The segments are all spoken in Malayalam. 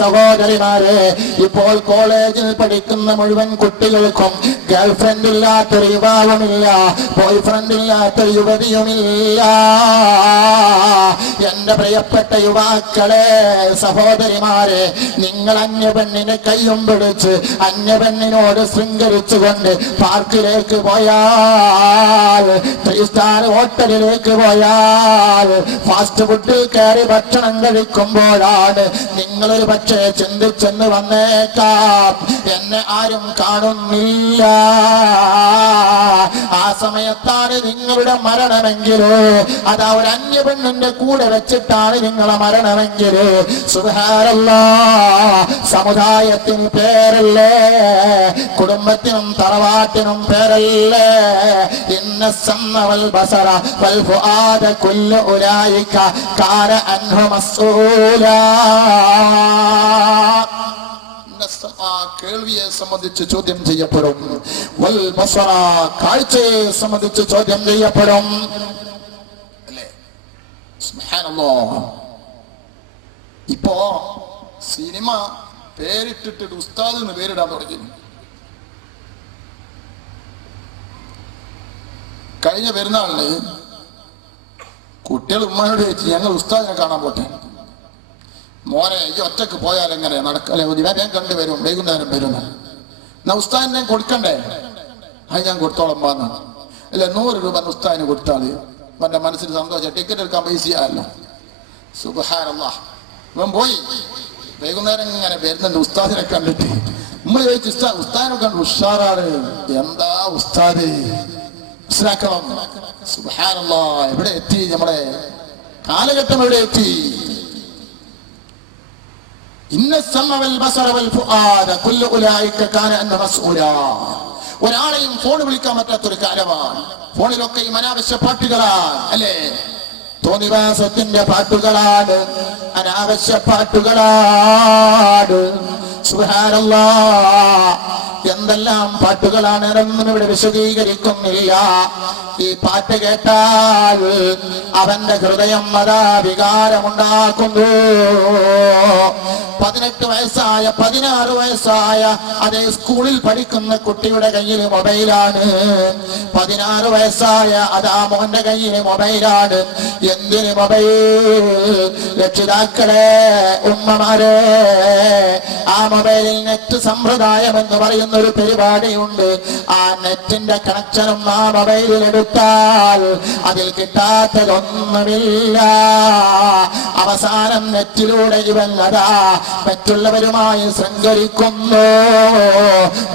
സഹോദരിമാരെ, ഇപ്പോൾ കോളേജിൽ പഠിക്കുന്ന മുഴുവൻ കുട്ടികൾക്കും ഗേൾ ഫ്രണ്ട് ഇല്ലാത്തൊരു യുവാവുമില്ല, ബോയ് ഫ്രണ്ട് ഇല്ലാത്തൊരു യുവതിയുമില്ല. എന്റെ പ്രിയപ്പെട്ട യുവാക്കളെ, സഹോദരിമാരെ, നിങ്ങൾ അന്യപെണ്ണിനെ കയ്യും പിടിച്ച് അന്യപെണ്ണിനോട് ശൃംഗരിച്ചുകൊണ്ട് പാർക്കിലേക്ക് പോയാൽ, 3 സ്റ്റാർ ഹോട്ടലിലേക്ക് പോയാൽ, ഫാസ്റ്റ് ഫുഡിൽ കയറി ഭക്ഷണം കഴിക്കുമ്പോഴാണ് നിങ്ങളൊരു പക്ഷേ ചിന്തിച്ചെന്ന് വന്നേക്കാം, എന്നെ ആരും കാണുന്നില്ല. ആ സമയത്താണ് നിങ്ങളുടെ മരണമെങ്കില്, അതാ ഒരു അന്യപെണ്ണിന്റെ കൂടെ വെച്ചിട്ടാണ് നിങ്ങളെ മരണമെങ്കില്, സുബ്ഹാനല്ലാഹ്, സമുദായത്തിന് പേരല്ലേ, കുടുംബത്തിനും തറവാട്ടിനും പേരല്ലേ. ഇന്ന സമഅ വൽ ബസറ വൽ ഫുആദ കുല്ലു ഉലൈക കാന അൻഹു മസ്ഊലാ. കേൾവിയെ സംബന്ധിച്ച് ചോദ്യം ചെയ്യപ്പെടും, വൽ ബസറ, കാഴ്ചയെ സംബന്ധിച്ച് ചോദ്യം ചെയ്യപ്പെടും. അല്ലേ? സുബ്ഹാനല്ലാഹ്. ഇപ്പോ സിനിമ പേരിട്ടിട്ട് ഉസ്താദ് എന്ന് പേരിടാൻ തുടങ്ങി. കഴിഞ്ഞ പെരുന്നാളിന് കുട്ടികൾ ഉമ്മാനോട് ചോദിച്ചു, ഞങ്ങൾ ഉസ്താദിനെ കാണാൻ പോട്ടെ. മോനെ, ഈ ഒറ്റക്ക് പോയാൽ എങ്ങനെ നടക്കല്ലേ, ഞാൻ കണ്ടുവരും, വൈകുന്നേരം വരും. എന്നാ ഉസ്താദിനെ കൊടുക്കണ്ടേ? അത് ഞാൻ കൊടുത്തോളം വന്ന അല്ലെ, 100 രൂപ ഉസ്താദിന് കൊടുത്താല് എന്റെ മനസ്സിന് സന്തോഷം, ടിക്കറ്റ് എടുക്കാൻ പൈസയല്ലോ. സുബ്ഹാനല്ലാഹ്. ഇവൻ പോയി, വൈകുന്നേരം ഇങ്ങനെ വരുന്നുണ്ട് ഉസ്താദിനെ കണ്ടിട്ട്. നമ്മൾ ചോദിച്ചു, ഉസ്താദിനെ കണ്ടു, ഉഷാറാണ്, എന്താ ഉസ്താദ്, മനസ്സിലാക്കണം. സുബ്ഹാനല്ലാഹ്. എവിടെ എത്തി നമ്മുടെ കാലഘട്ടം, എവിടെ എത്തി? ഇന്ന സമഅ വൽ ബസറ വൽ ഫുആദ കുല്ലു ഉലൈക കാന അൻഹു മസ്ഊലാ. ഒരാളെയും ഫോൺ വിളിക്കാൻ പറ്റാത്തൊരു കാലമാണ്. ഫോണിലൊക്കെ ഈ അനാവശ്യ പാട്ടുകളാണ്, അല്ലേ? തോന്നിവാസത്തിന്റെ പാട്ടുകളാണ്, അനാവശ്യ പാട്ടുകളാണ്. സുബ്ഹാനല്ലാഹ്. എന്തെല്ലാം പാട്ടുകളാണ്, അതൊന്നും ഇവിടെ വിശദീകരിക്കുന്നില്ല. ഈ പാട്ട് കേട്ടാൽ അവന്റെ ഹൃദയം അതാ വികാരമുണ്ടാക്കുന്നു. 18 വയസ്സായ 16 വയസ്സായ അതേ സ്കൂളിൽ പഠിക്കുന്ന കുട്ടിയുടെ കയ്യിൽ മൊബൈലാണ്. 16 വയസ്സായ അതാ മോന്റെ കയ്യിൽ മൊബൈലാണ്. എന്തിന് മൊബൈൽ? രക്ഷിതാക്കളെ, ഉമ്മമാരെ, ആ മൊബൈലിൽ നെറ്റ് സമ്പ്രദായം എന്ന് പറയുന്ന ഒരു പരിപാടിയുണ്ട്. ആ നെറ്റിന്റെ കണക്ഷനും ആ മൊബൈലിൽ എടുത്താൽ അതിൽ കിട്ടാത്തതൊന്നുമില്ല. അവസാനം നെറ്റിലൂടെ ഇവൻ അതാ മറ്റുള്ളവരുമായി ശൃംഖരിക്കുന്നു,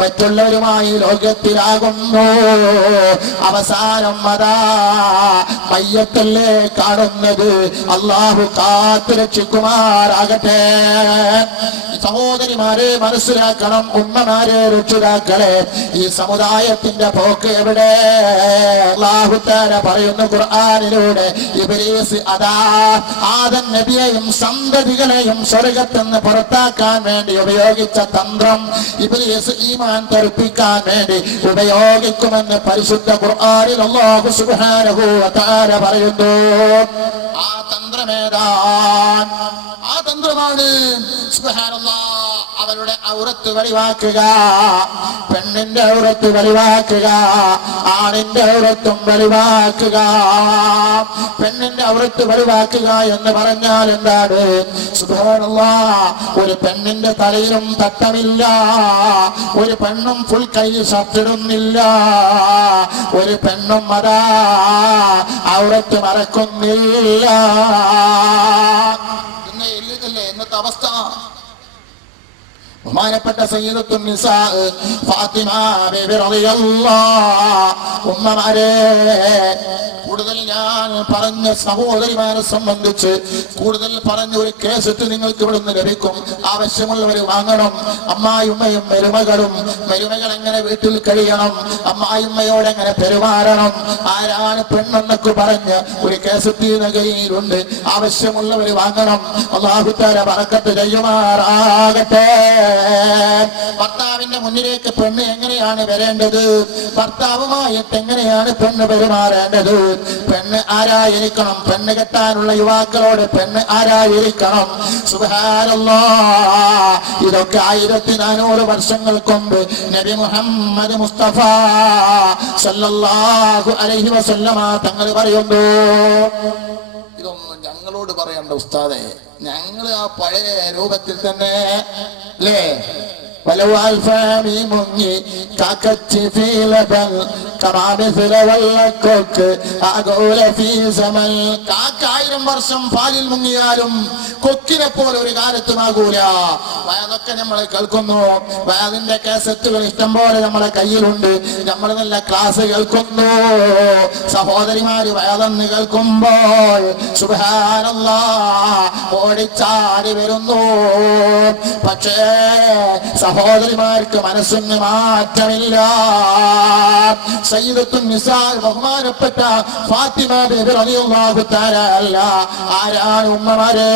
മറ്റുള്ളവരുമായി ലോകത്തിലാകുന്നു. അവസാനം അതാ മയ്യത്തല്ലേ കാണുന്നത്. അല്ലാഹു കാത്തു രക്ഷിക്കുമാറാകട്ടെ. സഹോദരിമാരെ മനസ്സിലാക്കണം, ഉമ്മമാരെ, രക്ഷിതാക്കളെ, ഈ സമുദായത്തിന്റെ പോക്ക് എവിടെ? അല്ലാഹു തആല പറയുന്നു ഖുർആനിലൂടെ, ഇബ്ലീസ് അതാ ആദം നബിയെയും സന്തതികളെയും സ്വർഗ്ഗത്തിൽ നിന്ന് പുറത്താക്കാൻ വേണ്ടി ഉപയോഗിച്ച തന്ത്രം ഇബ്ലീസ് ഈമാൻ തെറിപ്പിക്കാൻ വേണ്ടി ഉപയോഗിക്കുമെന്ന് പരിശുദ്ധ ഖുർആനിൽ അല്ലാഹു സുബ്ഹാനഹു വ തആല പറയുന്നു. ആ തന്ത്രമേതാണ്? ആ തന്ത്രമാണ് സുബ്ഹാനല്ലാഹ്, അവരുടെ ഔറത്ത് വെളിവാക്കുക, പെണ്ണിന്റെ ഔറത്ത് വെളിവാക്കുക, ആണിന്റെ ഔറത്തും വെളിവാക്കുക. പെണ്ണിന്റെ ഔറത്ത് വെളിവാക്കുക എന്ന് പറഞ്ഞാൽ എന്താണ്? സുബ്ഹാനല്ലാഹ്, ഒരു പെണ്ണിന്റെ തലയിലും തട്ടമില്ല, ഒരു പെണ്ണും ഫുൾ കൈ ഷർട്ടിടുന്നില്ല, ഒരു പെണ്ണും അതാ ഔറത്ത് മറക്കുന്നില്ല. ഇന്നത്തെ അവസ്ഥ. ബഹുമാനപ്പെട്ട സയ്യിദത്തുൻ നിസാ ഫാത്തിമ ബീബി റളിയല്ലാഹു ഉമ്മമാരെ, കൂടുതൽ ഞാൻ പറഞ്ഞ സഹോദരിമാരെ സംബന്ധിച്ച് കൂടുതൽ പറഞ്ഞ ഒരു കേസറ്റ് നിങ്ങൾക്ക് ഇവിടെ നിന്ന് ലഭിക്കും. ആവശ്യമുള്ളവർ വാങ്ങണം. അമ്മായിമ്മയും മരുമകളും, മരുമകൾ എങ്ങനെ വീട്ടിൽ കഴിയണം, അമ്മായിമ്മയോട് എങ്ങനെ പെരുമാറണം, ആരാണ് പെണ്ണെന്നൊക്കെ പറഞ്ഞ് ഒരു കേസറ്റ് നഗരിയിലുണ്ട്. ആവശ്യമുള്ളവർ വാങ്ങണം. അല്ലാഹു തആല ബറക്കത്ത് ചെയ്യുമാറാകട്ടെ. ഭർത്താവിന്റെ മുന്നിലേക്ക് പെണ്ണ് എങ്ങനെയാണ് വരേണ്ടത്, ഭർത്താവുമായിട്ട് എങ്ങനെയാണ് പെണ്ണ് പെരുമാറേണ്ടത്, പെണ്ണ് ആരായിരിക്കണം, പെണ്ണ് കെട്ടാനുള്ള യുവാക്കളോട് പെണ്ണ് ആരായിരിക്കണം. സുബ്ഹാനല്ലാഹ്, ഇതൊക്കെ 1400 വർഷങ്ങൾക്ക് മുമ്പ് നബി മുഹമ്മദ് മുസ്തഫ സല്ലല്ലാഹു അലൈഹി വസല്ലമ തങ്ങൾ പറയുന്നു. ഇതൊന്നും ഞങ്ങളോട് പറയണ്ട ഉസ്താദേ, ഞങ്ങൾ ആ പഴയ രൂപത്തിൽ തന്നെ അല്ലേ. മുങ്ങി കാക്കച്ചി ഫീലബൽ കാക്ക 1000 വർഷം പാലിൽ മുങ്ങിയാലും കൊക്കിനെ പോലെ ഒരു കാലത്തുമാകൂല. അതൊക്കെ നമ്മൾ കേൾക്കുന്നു. അതിന്റെ കാസറ്റുകൾ ഇഷ്ടം പോലെ നമ്മളെ കയ്യിലുണ്ട്. നമ്മൾ നല്ല ക്ലാസ് കേൾക്കുന്നു. സഹോദരിമാര് വേദന്ന് കേൾക്കുമ്പോൾ സുബ്ഹാനല്ലാഹ് ഓടിച്ചാടി വരുന്നു. പക്ഷേ സഹോദരിമാർക്ക് മനസ്സിന് മാറ്റമില്ല. സയ്യിദത്തുൻ നിസാ ബഹുമാനപ്പെട്ട ഫാത്തിമ ബീബി റളിയല്ലാഹു തആല അല്ല, ആരാണ് ഉമ്മമാരെ?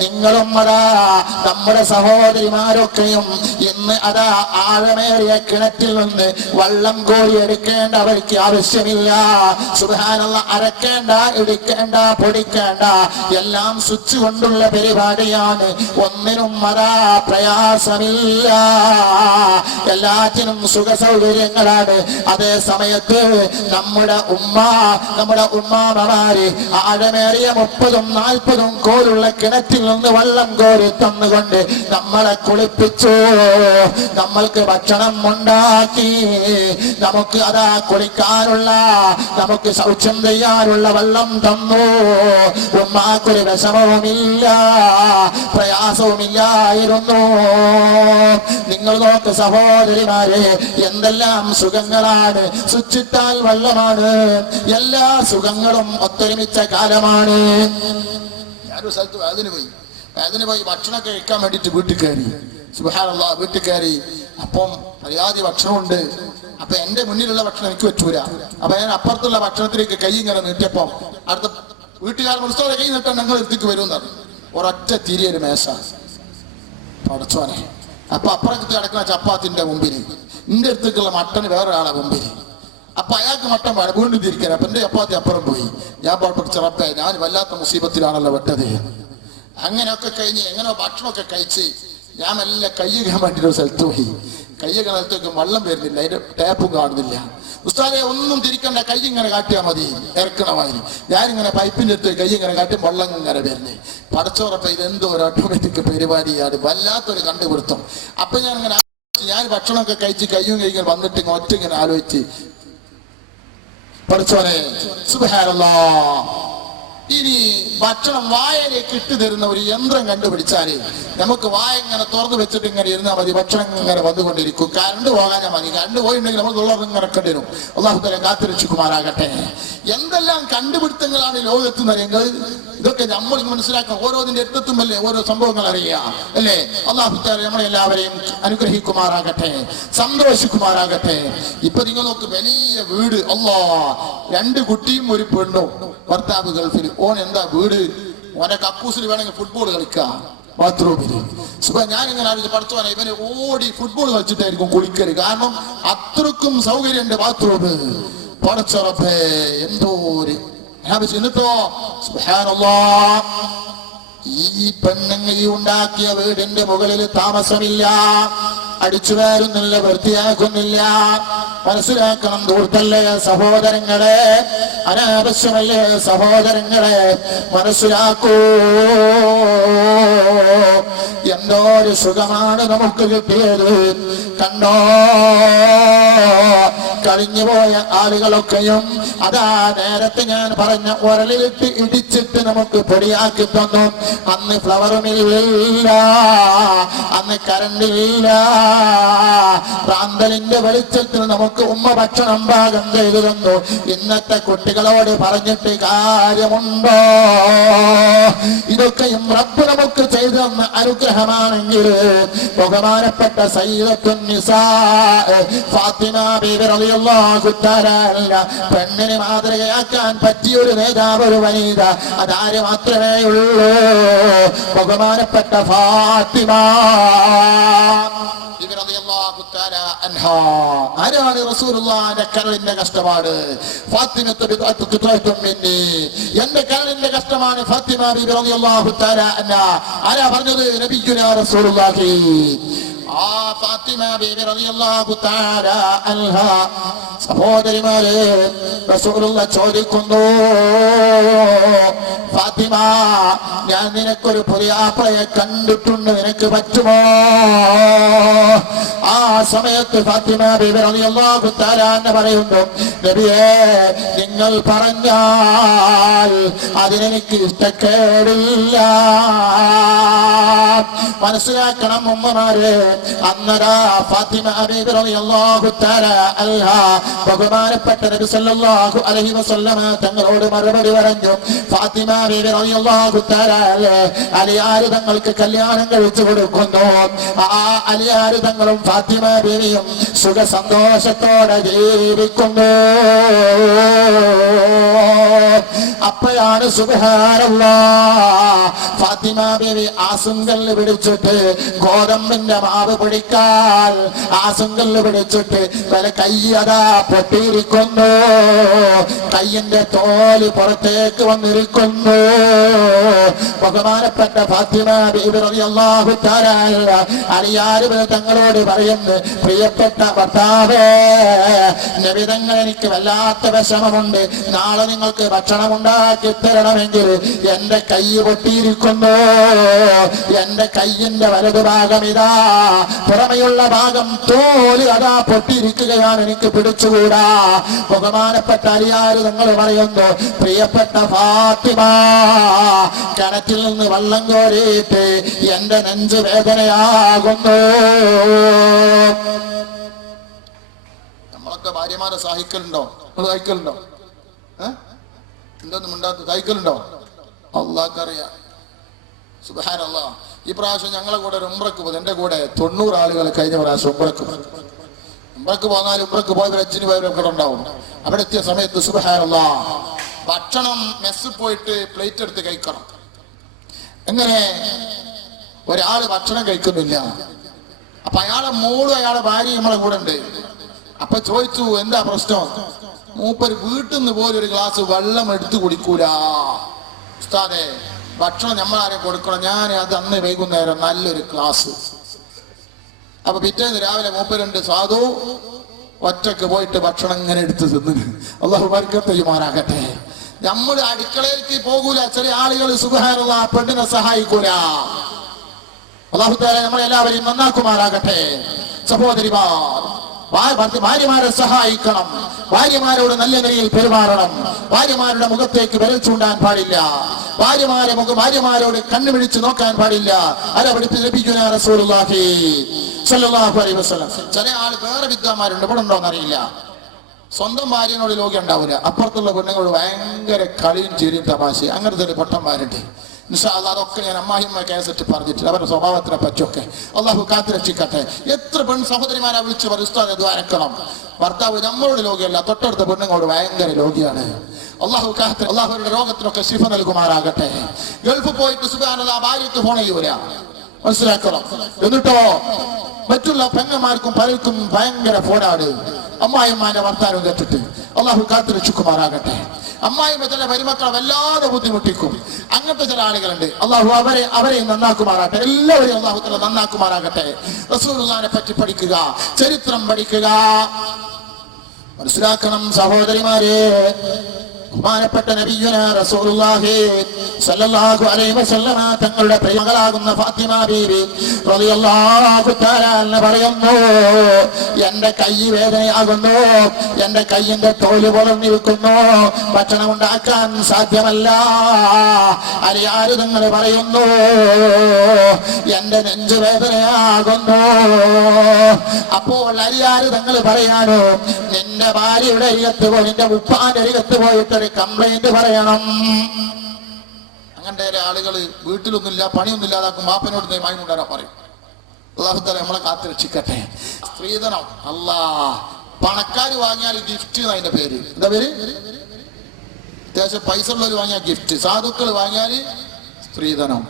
നിങ്ങളും അതാ നമ്മുടെ സഹോദരിമാരൊക്കെയും ഇന്ന് അതാ ആഴമേറിയ കിണറ്റിൽ നിന്ന് വെള്ളം കോരി എടുക്കേണ്ട അവർക്ക് ആവശ്യമില്ല. സുബ്ഹാനല്ലാഹ്, അരക്കേണ്ട, ഇടിക്കേണ്ട, പൊടിക്കേണ്ട, എല്ലാം സ്വിച്ച് കൊണ്ടുള്ള പരിപാടിയാണ്. ഒന്നിനും അതാ പ്രയാസമില്ല, എല്ലാറ്റിനും സുഖ സൗകര്യങ്ങളാണ്. അതേ സമയത്ത് നമ്മുടെ ഉമ്മാമാര് ആഴമേറിയ 30-40 കോലുള്ള കിണറ്റിൽ നിന്ന് വെള്ളം കോരി തന്നുകൊണ്ട് നമ്മളെ കുളിപ്പിച്ചു, നമ്മൾക്ക് ഭക്ഷണം ഉണ്ടാക്കി, നമുക്ക് അതാ കുളിക്കാനുള്ള, നമുക്ക് ശൗച്യം ചെയ്യാനുള്ള വെള്ളം തന്നു. ഉമ്മാക്കൊരു വിഷമവുമില്ല, പ്രയാസവുമില്ലായിരുന്നു. നിങ്ങൾ നോക്ക് സഹോദരിമാരെ, എന്തെല്ലാം സുഖങ്ങളാണ്. സ്വിച്ചിട്ടാൽ വെള്ളമാണ്, എല്ലാ സുഖങ്ങളും ഒത്തൊരുമിച്ച കാലമാണ്. ഞാനൊരു സ്ഥലത്ത് വേദന പോയി ഭക്ഷണമൊക്കെ കഴിക്കാൻ വേണ്ടിട്ട് വീട്ടിൽ കയറി. സുബ്ഹാനല്ലാഹ്, വീട്ടിൽ കയറി. അപ്പം മര്യാദ ഭക്ഷണമുണ്ട്. അപ്പൊ എന്റെ മുന്നിലുള്ള ഭക്ഷണം എനിക്ക് പറ്റൂല. അപ്പൊ ഞാൻ അപ്പുറത്തുള്ള ഭക്ഷണത്തിലേക്ക് കൈ ഇങ്ങനെ നീട്ടിയപ്പോ അടുത്ത വീട്ടുകാർ മുസ്തോടെ കൈ നീട്ടാൻ ഞങ്ങൾ എടുത്തേക്ക് വരുമെന്നാണ്. ഒരൊറ്റ തിരിയൊരു മേശ പടച്ചോനെ. അപ്പൊ അപ്പുറത്ത് കിടക്കുന്ന ചപ്പാത്തിന്റെ മുമ്പിൽ എന്റെ അടുത്തേക്കുള്ള മട്ടന് വേറൊരാളെ മുമ്പിൽ. അപ്പൊ അയാൾക്ക് മട്ടൻ വേണം, വീണ്ടും തിരിക്കാൻ. അപ്പൊ എന്റെ ചപ്പാത്തി അപ്പുറം പോയി. ഞാൻ ചെറുപ്പേ, ഞാൻ വല്ലാത്ത മുസീബത്തിലാണല്ലോ വെട്ടത്. അങ്ങനെയൊക്കെ കഴിഞ്ഞ് എങ്ങനെ ഭക്ഷണമൊക്കെ കഴിച്ച് ഞാൻ എല്ലാം കയ്യുകാൻ വേണ്ടിയിട്ട് ഒരു സ്ഥലത്ത് പോയി. കയ്യുക സ്ഥലത്തേക്ക് വെള്ളം വരുന്നില്ല, അതിന്റെ ടാപ്പും കാണുന്നില്ല. ഉസ്താദെ ഒന്നും തിരിക്കണ്ട, കൈ ഇങ്ങനെ കാട്ടിയാൽ മതി, ഇറക്കണമായി. ഞാനിങ്ങനെ പൈപ്പിന്റെ അടുത്ത് കൈ ഇങ്ങനെ കാട്ടി വെള്ളം ഇങ്ങനെ വരുന്നേ. പടച്ചോറപ്പ ഇതെന്തോ ഒരു ഓട്ടോമാറ്റിക് പരിപാടിയാണ്, വല്ലാത്തൊരു കണ്ടുപിടുത്തം. അപ്പൊ ഞാൻ ഭക്ഷണമൊക്കെ കഴിച്ച് കയ്യും കൈകൾ വന്നിട്ട് ഒറ്റ ഇങ്ങനെ ആലോചിച്ച്, പടച്ചോനെ സുബ്ഹാനല്ലാഹ്, ഇനി ഭക്ഷണം വായയിലേക്ക് ഇട്ടു തരുന്ന ഒരു യന്ത്രം കണ്ടുപിടിച്ചാല് നമുക്ക് വായ ഇങ്ങനെ തുറന്നു വെച്ചിട്ട് ഇങ്ങനെ ഇരുന്നാൽ മതി, ഭക്ഷണം ഇങ്ങനെ വന്നുകൊണ്ടിരിക്കും. കറണ്ട് പോകാനാ മതി. കറണ്ട് പോയിട്ടുണ്ടെങ്കിൽ നമ്മൾ ഇങ്ങനെ ഇറക്കേണ്ടി വരും. അല്ലാഹു തആല കാത്തുരക്ഷിക്കുമാറാകട്ടെ. എന്തെല്ലാം കണ്ടുപിടുത്തങ്ങളാണ് ലോകത്ത് നിറയുന്നത്. ഇതൊക്കെ നമ്മൾ മനസ്സിലാക്കണം. ഓരോതിന്റെ എത്തുമല്ലേ ഓരോ സംഭവങ്ങൾ അറിയാം അല്ലേ. അല്ലാഹു തആല നമ്മളെല്ലാവരെയും അനുഗ്രഹിക്കുമാറാകട്ടെ, സന്തോഷിക്കുമാറാകട്ടെ. ഇപ്പൊ നിങ്ങൾ നോക്ക്, വലിയ വീട്, അല്ലാഹ്, 2 കുട്ടിയും ഒരു പെണ്ണും, ഭർത്താവ് ഗൾഫിൽ. ഓൻ എന്താ വീട്, ഓനെ കക്കൂസിൽ വേണമെങ്കിൽ ഫുട്ബോൾ കളിക്കാം ബാത്റൂമില്. ഞാനിങ്ങനെ ആലോചിച്ച് പഠിച്ചോനെ, ഇവന് ഓടി ഫുട്ബോൾ കളിച്ചിട്ടായിരിക്കും കുളിക്കല്. കാരണം അത്രക്കും സൗകര്യമുണ്ട് ബാത്റൂമ്. പഠിച്ചറപ്പേ എന്തോ എന്നിട്ടോ സുബ്ഹാനല്ലാഹ്, ഈ പെണ്ണുങ്ങൾ ഉണ്ടാക്കിയ വീടിന്റെ മുകളിൽ താമസമില്ല, അടിച്ചു വാരുന്നില്ല, വൃത്തിയാക്കുന്നില്ല. മനസ്സിലാക്കണം, ദൂർത്തല്ലേ സഹോദരങ്ങളെ, അനാവശ്യമല്ലേ സഹോദരങ്ങളെ, മനസ്സിലാക്കൂ. എന്തോ ഒരു സുഖമാണ് നമുക്ക് കിട്ടിയത്. കണ്ടോ, കഴിഞ്ഞുപോയ ആളുകളൊക്കെയും അതാ നേരത്തെ ഞാൻ പറഞ്ഞ ഉരലിലിട്ട് ഇടിച്ചിട്ട് നമുക്ക് പൊടിയാക്കി തന്നു. അന്ന് ഫ്ലവറുമില്ല, അന്ന് കറണ്ടില്ല. റാന്തലിന്റെ വെളിച്ചത്തിൽ നമുക്ക് ഉമ്മ ഭക്ഷണം പാകം ചെയ്തു തന്നു. ഇന്നത്തെ കുട്ടികളോട് പറഞ്ഞിട്ട് കാര്യമുണ്ടോ? ഇതൊക്കെയും റബ്ബ് നമുക്ക് ചെയ്തു തന്ന അനുഗ്രഹമാണെങ്കിൽ ബഹുമാനപ്പെട്ട സയ്യിദത്തുൻ നിസാ ഫാത്തിമ ബീബി റളിയല്ലാഹു റളിയല്ലാഹു തആല പെണ്ണിനെ മാതൃകയാക്കാൻ പറ്റിയ ഒരു നേതാവ്, ഒരു വനിത, അതാര് മാത്രമേ ഉള്ളൂ? ബഹുമാനപ്പെട്ട ഫാത്തിമ റളിയല്ലാഹു തആല അൻഹാ. ആരാണ് റസൂലുള്ളാഹിന്റെ കരളിന്റെ കഷ്ടമാണ്? എന്റെ കരളിന്റെ കഷ്ടമാണ് ഫാത്തിമ ബീബി റളിയല്ലാഹു തആല അൻഹാ. ആരാ പറഞ്ഞത്? നബിയുനാ റസൂലുള്ളാഹി. ആ ഫാത്തിമ ബീബി റളിയല്ലാഹു തആല അൻഹാ സഹോദരിമാരെ, റസൂലുള്ളാഹി ചോദിക്കുന്നു, ഫാത്തിമ, ഞാൻ നിനക്കൊരു പുതിയ ആപ്പിളയെ കണ്ടിട്ടുണ്ട്, നിനക്ക് പറ്റുമോ? ആ സമയത്ത് ഫാത്തിമ ബീബി റളിയല്ലാഹു തആല അൻഹ പറയുന്നു, നബിയേ, നിങ്ങൾ പറഞ്ഞാൽ അതിനെനിക്ക് ഇഷ്ടക്കേടില്ല. മനസ്സിലാക്കണം ഉമ്മമാരെ, അന്നരാ ഫാത്തിമ ബീബി റളിയല്ലാഹു തആല അൻഹ ബഹുമാനപ്പെട്ട നബി സല്ലല്ലാഹു അലൈഹി വസല്ലമ തങ്ങളോട് മറുപടി പറഞ്ഞു. ഫാത്തിമ ബീബി റളിയല്ലാഹു തആല അലിയാർ തങ്ങൾക്ക് കല്യാണം കഴിച്ചു കൊടുക്കുന്നു. ആ അലിയാർ തങ്ങളും ഫാത്തിമ ബീവിയും സുഖ സന്തോഷത്തോടെ ജീവിക്കുന്നു. അപ്പോഴാണ് സുബ്ഹാനല്ലാഹ് ഫാത്തിമ ബീവി ആസുങ്കല്ല് പിടിച്ചിട്ട് ഗോതമ്പിന്റെ മാവ് പിടിക്കാൻ ആസുങ്കല്ല് പിടിച്ചിട്ട് വല കയ്യതാ പൊട്ടിയിരിക്കുന്നു. കയ്യിന്റെ തോല് പുറത്തേക്ക് വന്നിരിക്കുന്നു. ബഹുമാനപ്പെട്ട ഫാത്തിമ ബീവി റളിയല്ലാഹു തആല അലിയാര് തങ്ങളോട് പറയുന്നു, പ്രിയപ്പെട്ട ഭർത്താവേ, നബി തങ്ങൾ എനിക്ക് വല്ലാത്ത വിഷമമുണ്ട്. നാളെ നിങ്ങൾക്ക് ഭക്ഷണം ഉണ്ടാക്കി തരണമെങ്കിൽ എന്റെ കൈ പൊട്ടിയിരിക്കുന്നു. എന്റെ കയ്യിന്റെ വലതുഭാഗം ഇതാ, പുറമെയുള്ള ഭാഗം തോല് അതാ പൊട്ടിയിരിക്കുകയാണ്, എനിക്ക് പിടിച്ചുകൂടാ. ബഹുമാനപ്പെട്ട അലിയാര് തങ്ങൾ പറയുന്നു, പ്രിയപ്പെട്ട ഫാത്തിമ, കിണറ്റിൽ നിന്ന് വെള്ളം കോരിയിട്ട് എന്റെ നെഞ്ച് വേദനയാകുന്നു. നമ്മളൊക്കെ ഭാര്യമാരെ സഹിക്കലുണ്ടോ? നിങ്ങൾ സഹിക്കലുണ്ടോ? എന്തൊന്നും ഉണ്ടാത്ത സഹിക്കലുണ്ടോ? അള്ളാഹ്ക്കറിയാം. സുബ്ഹാനല്ലാഹ്. ഈ പ്രാവശ്യം ഞങ്ങളെ കൂടെ ഒരു ഉംറക്ക് പോകും. എന്റെ കൂടെ 90 ആളുകൾ കഴിഞ്ഞ പ്രാവശ്യം ഉംറക്ക് പോകാൻ ഉംറക്ക് പോയവർ അച്ഛന് പോയവരൊക്കെ ഉണ്ടാവും. അവിടെ എത്തിയ സമയത്ത് സുബ്ഹാനല്ലാഹ് ഭക്ഷണം മെസ്സിൽ പോയിട്ട് പ്ലേറ്റ് എടുത്ത് കഴിക്കണം. എങ്ങനെ ഒരാള് ഭക്ഷണം കഴിക്കുന്നില്ല. അപ്പൊ അയാളെ മോളും അയാളെ ഭാര്യയും നമ്മളെ കൂടെ ഉണ്ട്. അപ്പൊ ചോദിച്ചു, എന്താ പ്രശ്നം? മൂപ്പര് വീട്ടിൽ നിന്ന് പോലും ഒരു ഗ്ലാസ് വെള്ളം എടുത്തു കുടിക്കൂല. ഉസ്താദേ, ഭക്ഷണം നമ്മളാരെ കൊടുക്കണം. ഞാൻ അത് അന്ന് വൈകുന്നേരം നല്ലൊരു ക്ലാസ്. അപ്പൊ പിറ്റേന്ന് രാവിലെ മൂപ്പരുണ്ട് സാധു ഒറ്റക്ക് പോയിട്ട് ഭക്ഷണം ഇങ്ങനെ എടുത്ത് തിന്നു. അല്ലാഹു ബർക്കത്ത് ചെയ്യുമാറാകട്ടെ. നമ്മൾ അടുക്കളയിലേക്ക് പോകൂല. ചെറിയ ആളുകൾ സുബ്ഹാനല്ലാഹ് പെണ്ണിനെ സഹായിക്കൂല. അല്ലാഹു തആല നമ്മളെല്ലാവരെയും നന്നാക്കുമാറാകട്ടെ. സഹോദരിമാർ, ഭാര്യമാരെ സഹായിക്കണം. ഭാര്യമാരോട് നല്ല നിലയിൽ പെരുമാറണം. ഭാര്യമാരുടെ മുഖത്തേക്ക് വിരൽ ചൂണ്ടാൻ പാടില്ല. ഭാര്യമാരോട് കണ്ണുപിടിച്ച് നോക്കാൻ പാടില്ല. അല്ല പഠിപ്പിച്ച് ലഭിക്കുന്ന റസൂലുള്ളാഹി സ്വല്ലല്ലാഹു അലൈഹി വസല്ലം. ചില ആള് വേറെ വിദ്വാന്മാരുണ്ട്, ഇവിടെ ഉണ്ടോന്ന് അറിയില്ല. സ്വന്തം ഭാര്യനോട് ലോകം ഉണ്ടാവില്ല. അപ്പുറത്തുള്ള പെണ്ണുങ്ങളോട് ഭയങ്കര കളിയും ചിരിയും തമാശ. അങ്ങനത്തെ ഒരു പൊട്ടന്മാരുണ്ട്. ഇൻഷാ അല്ലാഹ് അതൊക്കെ ഞാൻ അമ്മായിമ്മ കേസറ്റ് പറഞ്ഞിട്ട് അവരുടെ സ്വഭാവത്തിനെ പറ്റിയൊക്കെ അള്ളാഹു കാത്തുരക്ഷിക്കട്ടെ. എത്ര പെൺ സഹോദരിമാരെ വിളിച്ച് ഉസ്താദ് ദ്വാരക്കണം. ഭർത്താവ് നമ്മളോട് രോഗിയല്ല, തൊട്ടടുത്ത പെണ്ണുങ്ങളോട് ഭയങ്കര രോഗിയാണ്. അള്ളാഹുരുടെ രോഗത്തിനൊക്കെ ശിഫ നൽകുമാറാകട്ടെ. ഗൾഫ് പോയിട്ട് സുബ്ഹാനല്ലാഹ് ഭാര്യയ്ക്ക് ഫോൺ ചെയ്യൂല, മനസ്സിലാക്കണം. എന്നിട്ടോ മറ്റുള്ള പെങ്ങന്മാർക്കും പലർക്കും ഭയങ്കര ഫോണാണ്. അമ്മായിമാന്റെ വർത്താനം കേട്ടിട്ട് അള്ളാഹു കാത്തുരക്ഷിക്കുമാറാകട്ടെ. അമ്മായിമ്മ ചില മരുമക്കളെ വല്ലാതെ ബുദ്ധിമുട്ടിക്കും. അങ്ങനത്തെ ചില ആളുകളുണ്ട്. അള്ളാഹു അവരെ നന്നാക്കുമാറാകട്ടെ. എല്ലാവരെയും അള്ളാഹു തആല നന്നാക്കുമാറാകട്ടെ. റസൂലുള്ളാഹിനെ പറ്റി പഠിക്കുക, ചരിത്രം പഠിക്കുക. മനസ്സിലാക്കണം സഹോദരിമാരെ, ബഹുമാനപ്പെട്ട നബിയുനാ റസൂലുള്ളാഹി സ്വല്ലല്ലാഹു അലൈഹി വസല്ലമ തങ്ങളുടെ പ്രിയമകളാകുന്ന ഫാത്തിമ ബീവി റളിയല്ലാഹു തആല അൻഹ പറയുന്നു, എന്റെ കൈ വേദനയാകുന്നു, എന്റെ കൈയിന്റെ തോല് പൊളന്നിരിക്കുന്നു, ഭക്ഷണം ഉണ്ടാക്കാൻ സാധ്യമല്ല. അലിയാര് തങ്ങൾ പറയുന്നു, എന്റെ നെഞ്ചു വേദനയാകുന്നു. അപ്പോൾ അലിയാര് തങ്ങൾ പറയാനോ, നിന്റെ ഭാര്യയുടെ അരികത്ത് പോയി, നിന്റെ ഉപ്പാന്റെ അരികത്ത് പോയിട്ട് കംപ്ലൈന്റ് പറയണം. അങ്ങനത്തെ ആളുകള് വീട്ടിലൊന്നുമില്ല, പണിയൊന്നും ഇല്ലാതാക്കും, ബാപ്പനോട് വാങ്ങിക്കൊണ്ടാ പറയും. അല്ലാഹു തആല നമ്മളെ കാത്ത് രക്ഷിക്കട്ടെ. സ്ത്രീധനം അല്ലാഹ് പണക്കാർ വാങ്ങിയാൽ ഗിഫ്റ്റ് അതിന്റെ പേര്. എന്താ പേര്? അത്യാവശ്യം പൈസ ഉള്ളവർ വാങ്ങിയാൽ ഗിഫ്റ്റ്, സാധുക്കൾ വാങ്ങിയാൽ സ്ത്രീധനം.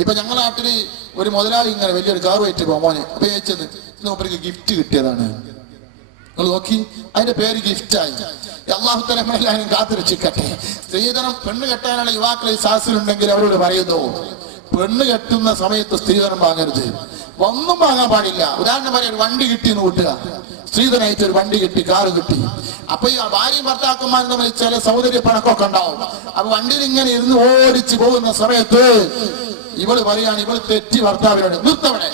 ഇപ്പൊ ഞങ്ങളുടെ നാട്ടില് ഒരു മുതലാളി ഇങ്ങനെ വലിയൊരു കാർ വെയിറ്റ് പോകാൻ മോനെ അപ്പൊ ചോദിച്ചത് മൂപ്പർക്ക് ഗിഫ്റ്റ് കിട്ടിയതാണ്. നിങ്ങൾ നോക്കി, അതിന്റെ പേര് ഗിഫ്റ്റായി. അല്ലാഹു തആല നമ്മളെല്ലാവരും കാത്തുരക്ഷിക്കട്ടെ. സ്ത്രീധനം പെണ്ണ് കെട്ടാനുള്ള യുവാക്കൾ ഈ സാഹസിലുണ്ടെങ്കിൽ അവരോട് പറയുന്നു, പെണ്ണ് കെട്ടുന്ന സമയത്ത് സ്ത്രീധനം വാങ്ങരുത്, ഒന്നും വാങ്ങാൻ പാടില്ല. ഉദാഹരണം പറയാം, ഒരു വണ്ടി കിട്ടിയെന്ന് കൂട്ടുക, സ്ത്രീധനായിട്ട് ഒരു വണ്ടി കിട്ടി, കാറ് കിട്ടി. അപ്പൊ ഈ ഭാര്യയും ഭർത്താക്കന്മാരും തമ്മിൽ ചില സൗന്ദര്യ പണക്കൊക്കെ ഉണ്ടാവും. അപ്പൊ വണ്ടിയിൽ ഇങ്ങനെ ഇരുന്ന് ഓടിച്ചു പോകുന്ന സമയത്ത് ഇവള് പറയാണ്, ഇവള് തെറ്റി ഭർത്താവിനോട്, നിർത്തവിടെ,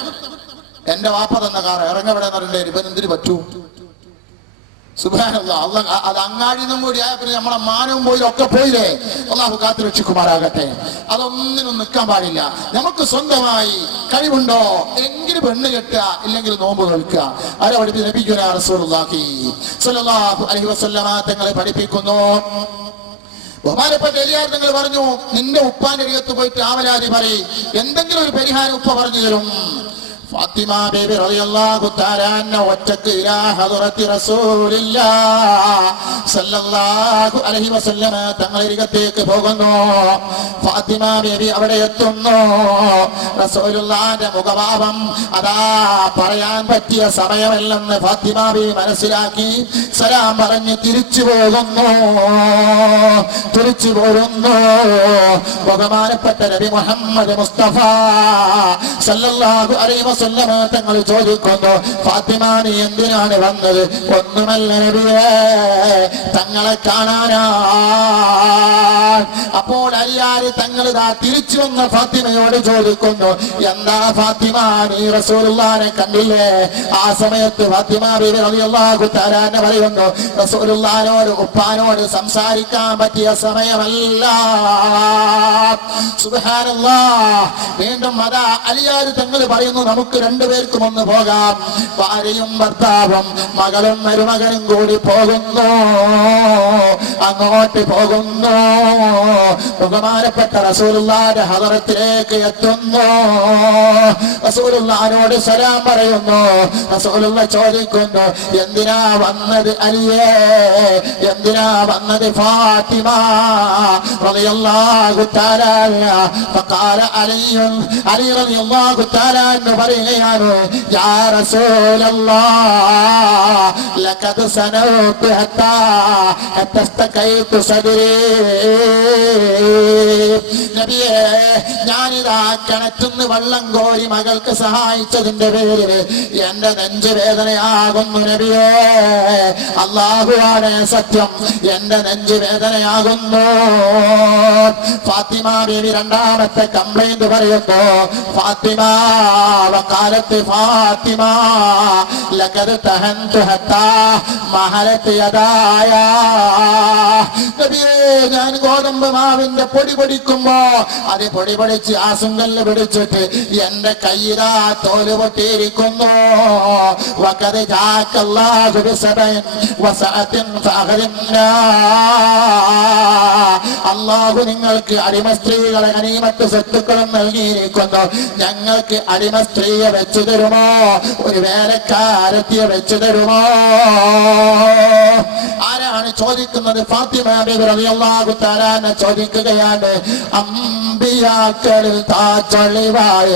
എന്റെ വാപ്പ തന്ന കാർ ഇറങ്ങവിടെ എന്നറിയണ്ടേ, ഇവൻ എന്തിനു പറ്റൂ? സുബ്ഹാനല്ലാഹ്. അത് അങ്ങാടിന്നും കൂടി ആയ പിന്നെ നമ്മളെ മാനവും പോയില്ല, ഒക്കെ പോയില്ലേ. അള്ളാഹു കാത്തുരക്ഷിക്കുമാറാകട്ടെ. അതൊന്നിനും നിൽക്കാൻ പാടില്ല. നമുക്ക് സ്വന്തമായി കഴിവുണ്ടോ എങ്കിലും പെണ്ണ് കെട്ടുക, ഇല്ലെങ്കിൽ നോമ്പ് നോൽക്കുക. ആരെ പഠിപ്പിച്ചു? നബിയുനാ റസൂലുള്ളാഹി സ്വല്ലല്ലാഹു അലൈഹി വസല്ലമ തങ്ങളെ പഠിപ്പിക്കുന്നു. ബഹുമാനപ്പെട്ട എലിയാർ തങ്ങൾ പറഞ്ഞു, നിന്റെ ഉപ്പാന്റെ അരികത്ത് പോയിട്ട് ആവലാതി പറയും, എന്തെങ്കിലും ഒരു പരിഹാരം ഉപ്പ പറഞ്ഞു തരും. ഫാത്തിമ ബീബി റളിയല്ലാഹു തആല അൻഹ ഒറ്റക്ക് ഇലാ ഹദറത്തി റസൂലില്ലാഹ് സല്ലല്ലാഹു അലൈഹി വസല്ലമ തങ്ങളുടെ അരികത്തേക്ക് പോകുന്നു. ഫാത്തിമ ബീബി അവിടെ എത്തുന്നു. റസൂലുള്ളാഹിന്റെ മുഖഭാവം അതാ പറയാൻ പറ്റിയ സമയമല്ലെന്ന് ഫാത്തിമ ബീബി മനസ്സിലാക്കി സലാം പറഞ്ഞ് തിരിച്ചു പോകുന്നു. ബഹുമാനപ്പെട്ട നബി മുഹമ്മദ് മുസ്തഫ സല്ലല്ലാഹു അലൈഹി വസല്ലം തങ്ങൾ ചോദിക്കുന്നു, ഫാത്തിമ നീ എന്തിനാണ് വന്നത്? ഒന്നുമല്ല നബിയേ, തങ്ങളെ കാണാനാ. അപ്പോൾ അലിയാരി തങ്ങൾ തിരിച്ചു വന്ന ഫാത്തിമയോട് ചോദിക്കുന്നു, എന്താ ഫാത്തിമ നീ റസൂലുള്ളാഹിനെ കണ്ടില്ലേ? ആ സമയത്ത് ഫാത്തിമ ബീവി റളിയല്ലാഹു തആല അൻഹ പറയുന്നു, റസൂലുള്ളാഹിനോട് ഉപ്പാനോട് സംസാരിക്കാൻ പറ്റിയ സമയമല്ല. സുബ്ഹാനല്ലാഹ്. വീണ്ടും അതാ അലിയാരി തങ്ങൾ പറയുന്നു, നമുക്ക് രണ്ടുപേർക്കും ഒന്ന് പോകാം. ഭാര്യയും ഭർത്താവും മകളും മരുമകനും കൂടി പോകുന്നു, അങ്ങോട്ട് പോകുന്നു. ബഹുമാനപ്പെട്ട റസൂലുള്ളാഹിന്റെ ഹദറത്തിലേക്ക് എത്തുന്നു. റസൂലുള്ളാഹിനോട് സലാം പറയുന്നു. റസൂലുള്ളാഹി ചോദിക്കുന്നു, എന്തിനാ വന്നത് അലിയേ? എന്തിനാ വന്നത് ഫാത്തിമ റളിയല്ലാഹു തആല? ഫഖാല അലി റളിയല്ലാഹു തആല പറയുകയാണ്, യാ റസൂലല്ലാഹ് ലഖദ് സനൗതു ഹത്താ ഹത്തസ്തകൈതു സദ്രി. നബിയേ, ഞാനിതാ കിണറ്റുന്ന് വെള്ളം കോരി മകൾക്ക് സഹായിച്ചതിന്റെ പേരിൽ എന്റെ നെഞ്ചു വേദനയാകുന്നു നബിയേ. അല്ലാഹുവാണ് സത്യം, എന്റെ നെഞ്ചു വേദനയാകുന്നു. ഫാത്തിമ ബീവി രണ്ടാമത്തെ കംപ്ലൈന്റ് പറയുന്നു. ഫാത്തിമ വഖാലത്ത് ഫാത്തിമ ലഖദ് തഹന്തു ഹത്താ മഹലത്ത് യദായ. നബിയേ, ഞാൻ ഗോതമ്പ് മാവിന്റെ പൊടി പൊടിക്കുമ്പോ അത് പൊടി പൊടിച്ച് ആസുങ്കല്ല് പിടിച്ചിട്ട് എന്റെ കയ്യിലാ തോല് പൊട്ടിയിരിക്കുന്നു. വഖദ് ജാഅക്കല്ലാഹു ബിസബഇൻ വസഅത്തിൻ ഫഅഖദിനാ. അല്ലാഹു നിങ്ങൾക്ക് അടിമ സ്ത്രീകളെ ഗനീമത്ത് സ്വത്തുക്കളും നൽകിയിരിക്കുന്നു. ഞങ്ങൾക്ക് അടിമ സ്ത്രീയെ വെച്ചു തരുമോ? ഒരു വേലക്കാരത്തിയെ വെച്ചു തരുമോ? ആരാണ് ചോദിക്കുന്നത്? ഫാത്തിമ ബീവി റളിയല്ലാഹു തആല അൻഹ ചോദിക്കുകയാണ്. അമ്പിയാക്കളിൽ താജൊളിവായ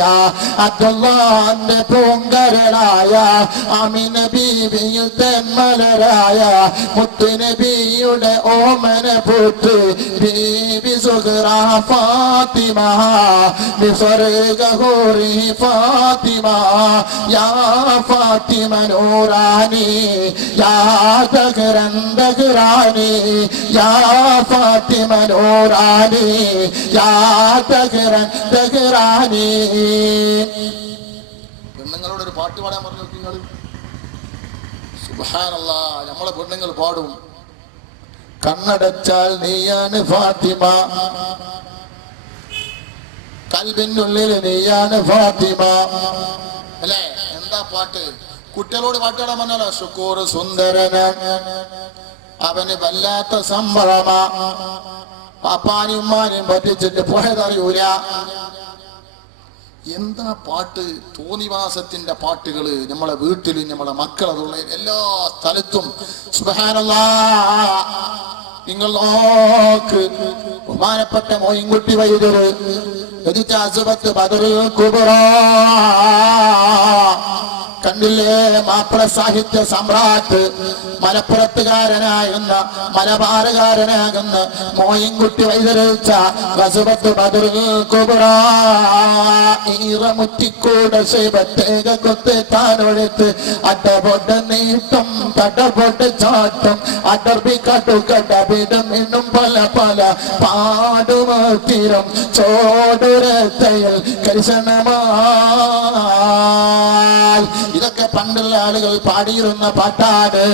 അബ്ദുല്ലാഹിന്റെ പൂങ്കരളായ ആമിന ബീവിയിൽ തെന്മലരായ മുത്ത് നബിയുടെ ഓമന പൂത്ത് ബീബി സുഹ്റ ഫാത്തിമ ബിസ്വർഗഹൂറി ഫാത്തിമ യാ ഫാത്തിമ നൂറാനി യാ ദഹ്റൻ ദഹ്റാനി യാ ഫാത്തിമ നൂറാനി യാ ദഹ്റൻ ദഹ്റാനി. പെണ്ണുങ്ങളോടൊരു പാട്ട് പാടാൻ പറഞ്ഞു നിങ്ങൾ. സുബ്ഹാനല്ലാഹ്. നമ്മളെ പെണ്ണുങ്ങൾ പാടും, കണ്ണടച്ചാൽ നീയാണ് ഫാത്തിമ, കൽബിനുള്ളിൽ നീയാണ് ഫാത്തിമ. അല്ലേ? എന്താ പാട്ട്? കുട്ടികളോട് പാട്ട് പാടാൻ പറഞ്ഞാലോ, ശുക്കൂർ സുന്ദരന് അവന് വല്ലാത്ത സംഭവമാ, പാപ്പാനും ഉമ്മാനും പറ്റിച്ചിട്ട് പോയതറിയൂല. എന്താ പാട്ട്, തോന്നിവാസത്തിന്റെ പാട്ടുകള് നമ്മളെ വീട്ടിലും നമ്മളെ മക്കളതുള്ള എല്ലാ സ്ഥലത്തും. സുബ്ഹാനല്ലാഹ്, നിങ്ങൾ നോക്ക്, ബഹുമാനപ്പെട്ട മോയിൻകുട്ടി വൈദ്യര് ബദറുൽ കുബ്ര കണ്ടില്ലേ? മാപ്പിള സാഹിത്യ സമ്രാട്ട്, മലപ്പുറത്തുകാരനാകുന്ന മലബാറുകാരനാകുന്ന മോയിൻകുട്ടി വൈദ്യരച്ച ഗസ്വത്ത് ബദറുൽ കുബ്ര. ഈറമുറ്റിക്കൂടെ ശൈബത്തേക കൊത്ത് താനൊഴുത്ത് അടപൊട്ട നീട്ടം തടപൊട്ട ചാട്ടം അടർബി കടുകടപിടം എന്നും പല പല പാടുമത്തിരം ചോടുരത്തയിൽ കരിശനമായി. ഇതൊക്കെ പണ്ടുള്ള ആളുകൾ പാടിയിരുന്ന പാട്ടാണ്.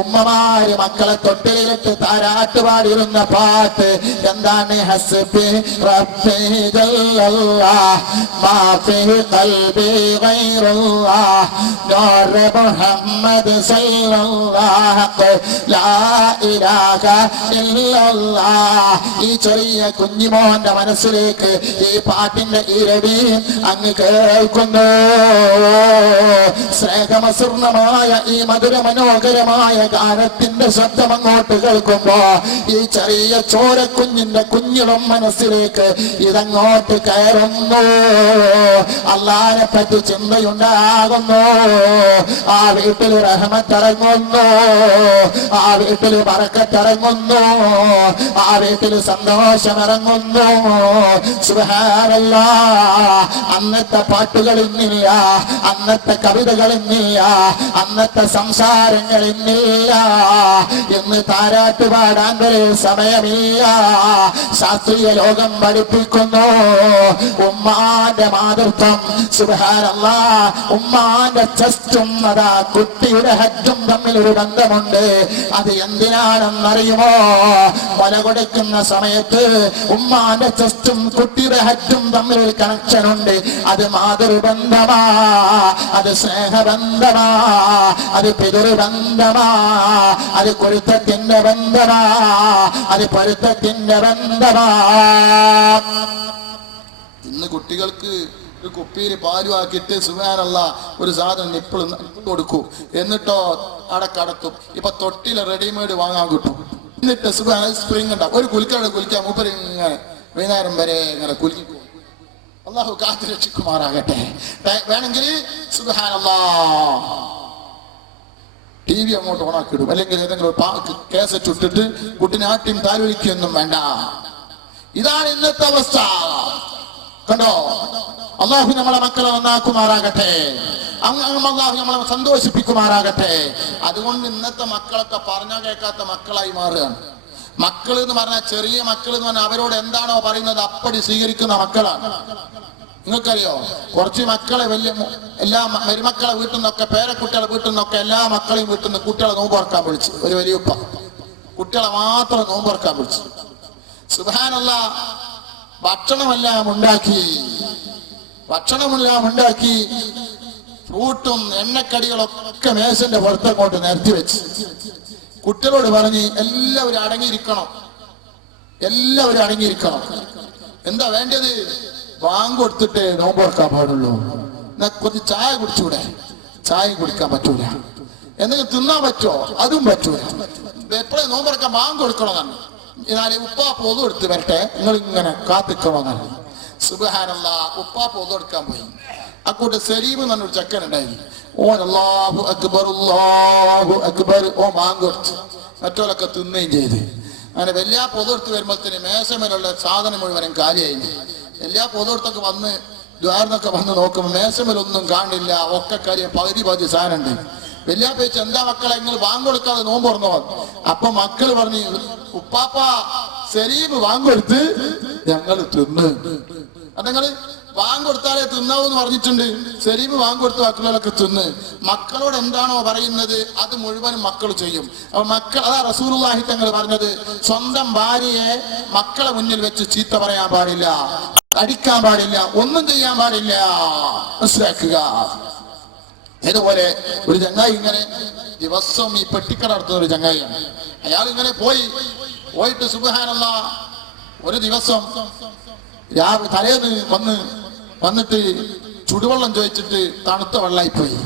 ഉമ്മമാര് മക്കളെ തൊട്ടിലിട്ട് താരാട്ട് പാടിയിരുന്ന പാട്ട് എന്താണ്? ഹസ്ബി റബ്ബി ജല്ലല്ലാഹ് മാ ഫീ ഖൽബി ഗൈറുല്ലാഹ് നൂർ മുഹമ്മദ് സല്ലല്ലാഹു ലാ ഇലാഹ ഇല്ലല്ലാഹ്. ഈ ചെറിയ കുഞ്ഞിമോന്റെ മനസ്സിലേക്ക് ഈ പാട്ടിന്റെ ഈരടി അങ്ങ് കേൾക്കുന്നു. സ്നേഹമസൃണമായ ഈ മധുര മനോഹരമായ ഗാനത്തിന്റെ ശബ്ദം അങ്ങോട്ട് കേൾക്കുമ്പോ ഈ ചെറിയ ചോരക്കുഞ്ഞിന്റെ കുഞ്ഞിളം മനസ്സിലേക്ക് ഇതങ്ങോട്ട് കയറുന്നു. അല്ലാഹുവിനെ പറ്റി ചിന്തയുണ്ടാകുന്നു. ആ വീട്ടിൽ റഹ്മത്തിറങ്ങുന്നു, ആ വീട്ടിൽ ബറക്കത്തിറങ്ങുന്നു, ആ വീട്ടിൽ സന്തോഷമിറങ്ങുന്നു. സുബ്ഹാനല്ലാഹ്, അന്നത്തെ പാട്ടുകൾ ഇന്നില്ല, അന്നത്തെ കവിതകൾ ഇന്നില്ല, അന്നത്തെ സംസാരങ്ങൾ ഇന്നില്ല. ഇന്ന് താരാട്ട് പാടാൻ വരെ സമയമില്ല. ശാസ്ത്രീയ ലോകം പഠിപ്പിക്കുന്നു ഉമ്മാന്റെ മാതൃത്വം. സുബ്ഹാനല്ലാഹ്, ഉമ്മാന്റെ ചെസ്റ്റും അതാ കുട്ടിയുടെ ഹജ്ജും തമ്മിൽ ഒരു ബന്ധമുണ്ട്. അത് എന്തിനാണെന്നറിയുമോ? മുല കൊടുക്കുന്ന സമയത്ത് ഉമ്മാന്റെ ചെസ്റ്റും കുട്ടിയുടെ ഹജ്ജും തമ്മിൽ ഒരു കണക്ഷൻ ഉണ്ട്. അത് മാതൃബന്ധമാ, അത് സ്നേഹബന്ധമാ, അത് പിതൃബന്ധമാ, അത് കുരുത്തത്തിന്റെ ബന്ധമാ, അത് പൊരുത്തത്തിന്റെ ബന്ധമാ. ഇന്ന് കുട്ടികൾക്ക് ഒരു കുപ്പിയിൽ പാലുമാക്കിയിട്ട് സുബ്ഹാനല്ലാഹ് ഒരു സാധനം ഇപ്പോഴും കൊടുക്കൂ, എന്നിട്ടോ അടക്കടത്തും. ഇപ്പൊ തൊട്ടിലെ റെഡിമെയ്ഡ് വാങ്ങാൻ കിട്ടും. എന്നിട്ട് സുബ്ഹാനല്ലാഹ് സ്പ്രിംഗ് ഉണ്ടാവും. ഒരു കുലിക്കാൻ മൂപ്പര് ഇങ്ങനെ വൈകുന്നേരം വരെ ഇങ്ങനെ കുലിക്കും. അള്ളാഹു കാത്തു രക്ഷിക്കുമാറാകട്ടെ. വേണമെങ്കിൽ സുബ്ഹാനല്ലാഹ് TV അങ്ങോട്ട് ഓണാക്കിടും, അല്ലെങ്കിൽ ഏതെങ്കിലും കേസറ്റ് ഇട്ടിട്ട് കുട്ടിനാട്ടിയും താലോലിക്കൊന്നും വേണ്ട. ഇതാണ് ഇന്നത്തെ അവസ്ഥ. കണ്ടോ? അള്ളാഹു നമ്മളെ മക്കളെ നന്നാക്കുമാറാകട്ടെ, അള്ളാഹു നമ്മളെ സന്തോഷിപ്പിക്കുമാറാകട്ടെ. അതുകൊണ്ട് ഇന്നത്തെ മക്കളൊക്കെ പറഞ്ഞാൽ കേൾക്കാത്ത മക്കളായി മാറുകയാണ്. മക്കൾ എന്ന് പറഞ്ഞാൽ ചെറിയ മക്കൾ എന്ന് പറഞ്ഞാൽ അവരോട് എന്താണോ പറയുന്നത് അപ്പടി സ്വീകരിക്കുന്ന മക്കളാണ്. നിങ്ങൾക്കറിയോ, കുറച്ച് മക്കളെ വലിയ എല്ലാ മരുമക്കളെ വീട്ടിൽ നിന്നൊക്കെ പേരക്കുട്ടികളെ വീട്ടിൽ നിന്നൊക്കെ എല്ലാ മക്കളെയും വീട്ടിൽ നിന്ന് കുട്ടികളെ നോമ്പുറക്കാൻ വിളിച്ചു. ഒരു വലിയപ്പ കുട്ടികളെ മാത്രം നോമ്പുറക്കാൻ വിളിച്ചു. സുബ്ഹാനല്ലാഹ്, ഭക്ഷണമെല്ലാം ഉണ്ടാക്കി ഫ്രൂട്ടും എണ്ണക്കടികളൊക്കെ മേശന്റെ പുറത്തങ്ങോട്ട് നിരത്തി വെച്ച് കുട്ടികളോട് പറഞ്ഞ് എല്ലാവരും അടങ്ങിയിരിക്കണം. എന്താ വേണ്ടത്? ബാങ്ക് കൊടുത്തിട്ട് നോമ്പുറക്കാൻ പാടുള്ളൂ. എന്നാ കുറച്ച് ചായ കുടിച്ചൂടെ? ചായ കുടിക്കാൻ പറ്റൂല. എന്തെങ്കിലും തിന്നാൻ പറ്റുമോ? അതും പറ്റൂല. എപ്പോഴും നോമ്പുറക്കാൻ ബാങ്ക് കൊടുക്കണമെന്നാണ്. എന്നാലും ഉപ്പാപ്പ് ഒതു എടുത്ത് വരട്ടെ, നിങ്ങൾ ഇങ്ങനെ കാത്തിക്കണമെന്നാണ്. സുബ്ഹാനല്ലാഹ്, ഉപ്പാപ്പ് ഒതു എടുക്കാൻ പോയി. അക്കൂട്ട് സലീം എന്നൊരു ചെക്കൻ ഉണ്ടായിരുന്നു. ഓൻ അല്ലാഹു അക്ബർ ഓ ബാങ്ക് കൊടുത്തു. മറ്റോലൊക്കെ തിന്നുകയും ചെയ്ത്. അങ്ങനെ വലിയ പൊതുവെടുത്ത് വരുമ്പോഴത്തേന് മേശമേലുള്ള സാധനം മുഴുവനും കാര്യമായിരുന്നു. എല്ലാ പൊതുവെടുത്തൊക്കെ വന്ന് ദ്വാരന്നൊക്കെ വന്ന് നോക്കുമ്പോൾ മേശമേലൊന്നും കാണില്ല. ഒക്കെ കാര്യം പകുതി സാധനം ഉണ്ട്. വലിയ പേച്ച് എന്താ മക്കളെ നിങ്ങൾ ബാങ്ക് കൊടുക്കാതെ നോമ്പ് തുറന്നു വന്നു. അപ്പൊ മക്കള് പറഞ്ഞു, ഉപ്പാപ്പ സലീം ബാങ്ക് കൊടുത്ത് ഞങ്ങൾ തിന്ന്. അതങ്ങള് ബാങ്ക് കൊടുത്താലേ തിന്നാവൂന്ന് പറഞ്ഞിട്ടുണ്ട്. സലീം ബാങ്ക് കൊടുത്ത് മക്കളൊക്കെ തിന്ന്. മക്കളോട് എന്താണോ പറയുന്നത് അത് മുഴുവനും മക്കൾ ചെയ്യും. അപ്പൊ മക്കൾ, അതാ റസൂലുള്ളാഹി തങ്ങൾ പറഞ്ഞത്, സ്വന്തം ഭാര്യയെ മക്കളെ മുന്നിൽ വെച്ച് ചീത്ത പറയാൻ പാടില്ല, അടിക്കാൻ പാടില്ല, ഒന്നും ചെയ്യാൻ പാടില്ല. മനസ്സിലാക്കുക. ഇതുപോലെ ഒരു ചങ്ങായി ഇങ്ങനെ ദിവസം ഈ പെട്ടിക്കട നടത്തുന്ന ഒരു ചങ്ങായിയാണ്. അയാൾ ഇങ്ങനെ പോയിട്ട് സുബ്ഹാനല്ലാഹ് ഒരു ദിവസം തലേന്ന് വന്ന് വന്നിട്ട് ചുടുവെള്ളം ചോദിച്ചിട്ട് തണുത്ത വെള്ളമായി പോയി.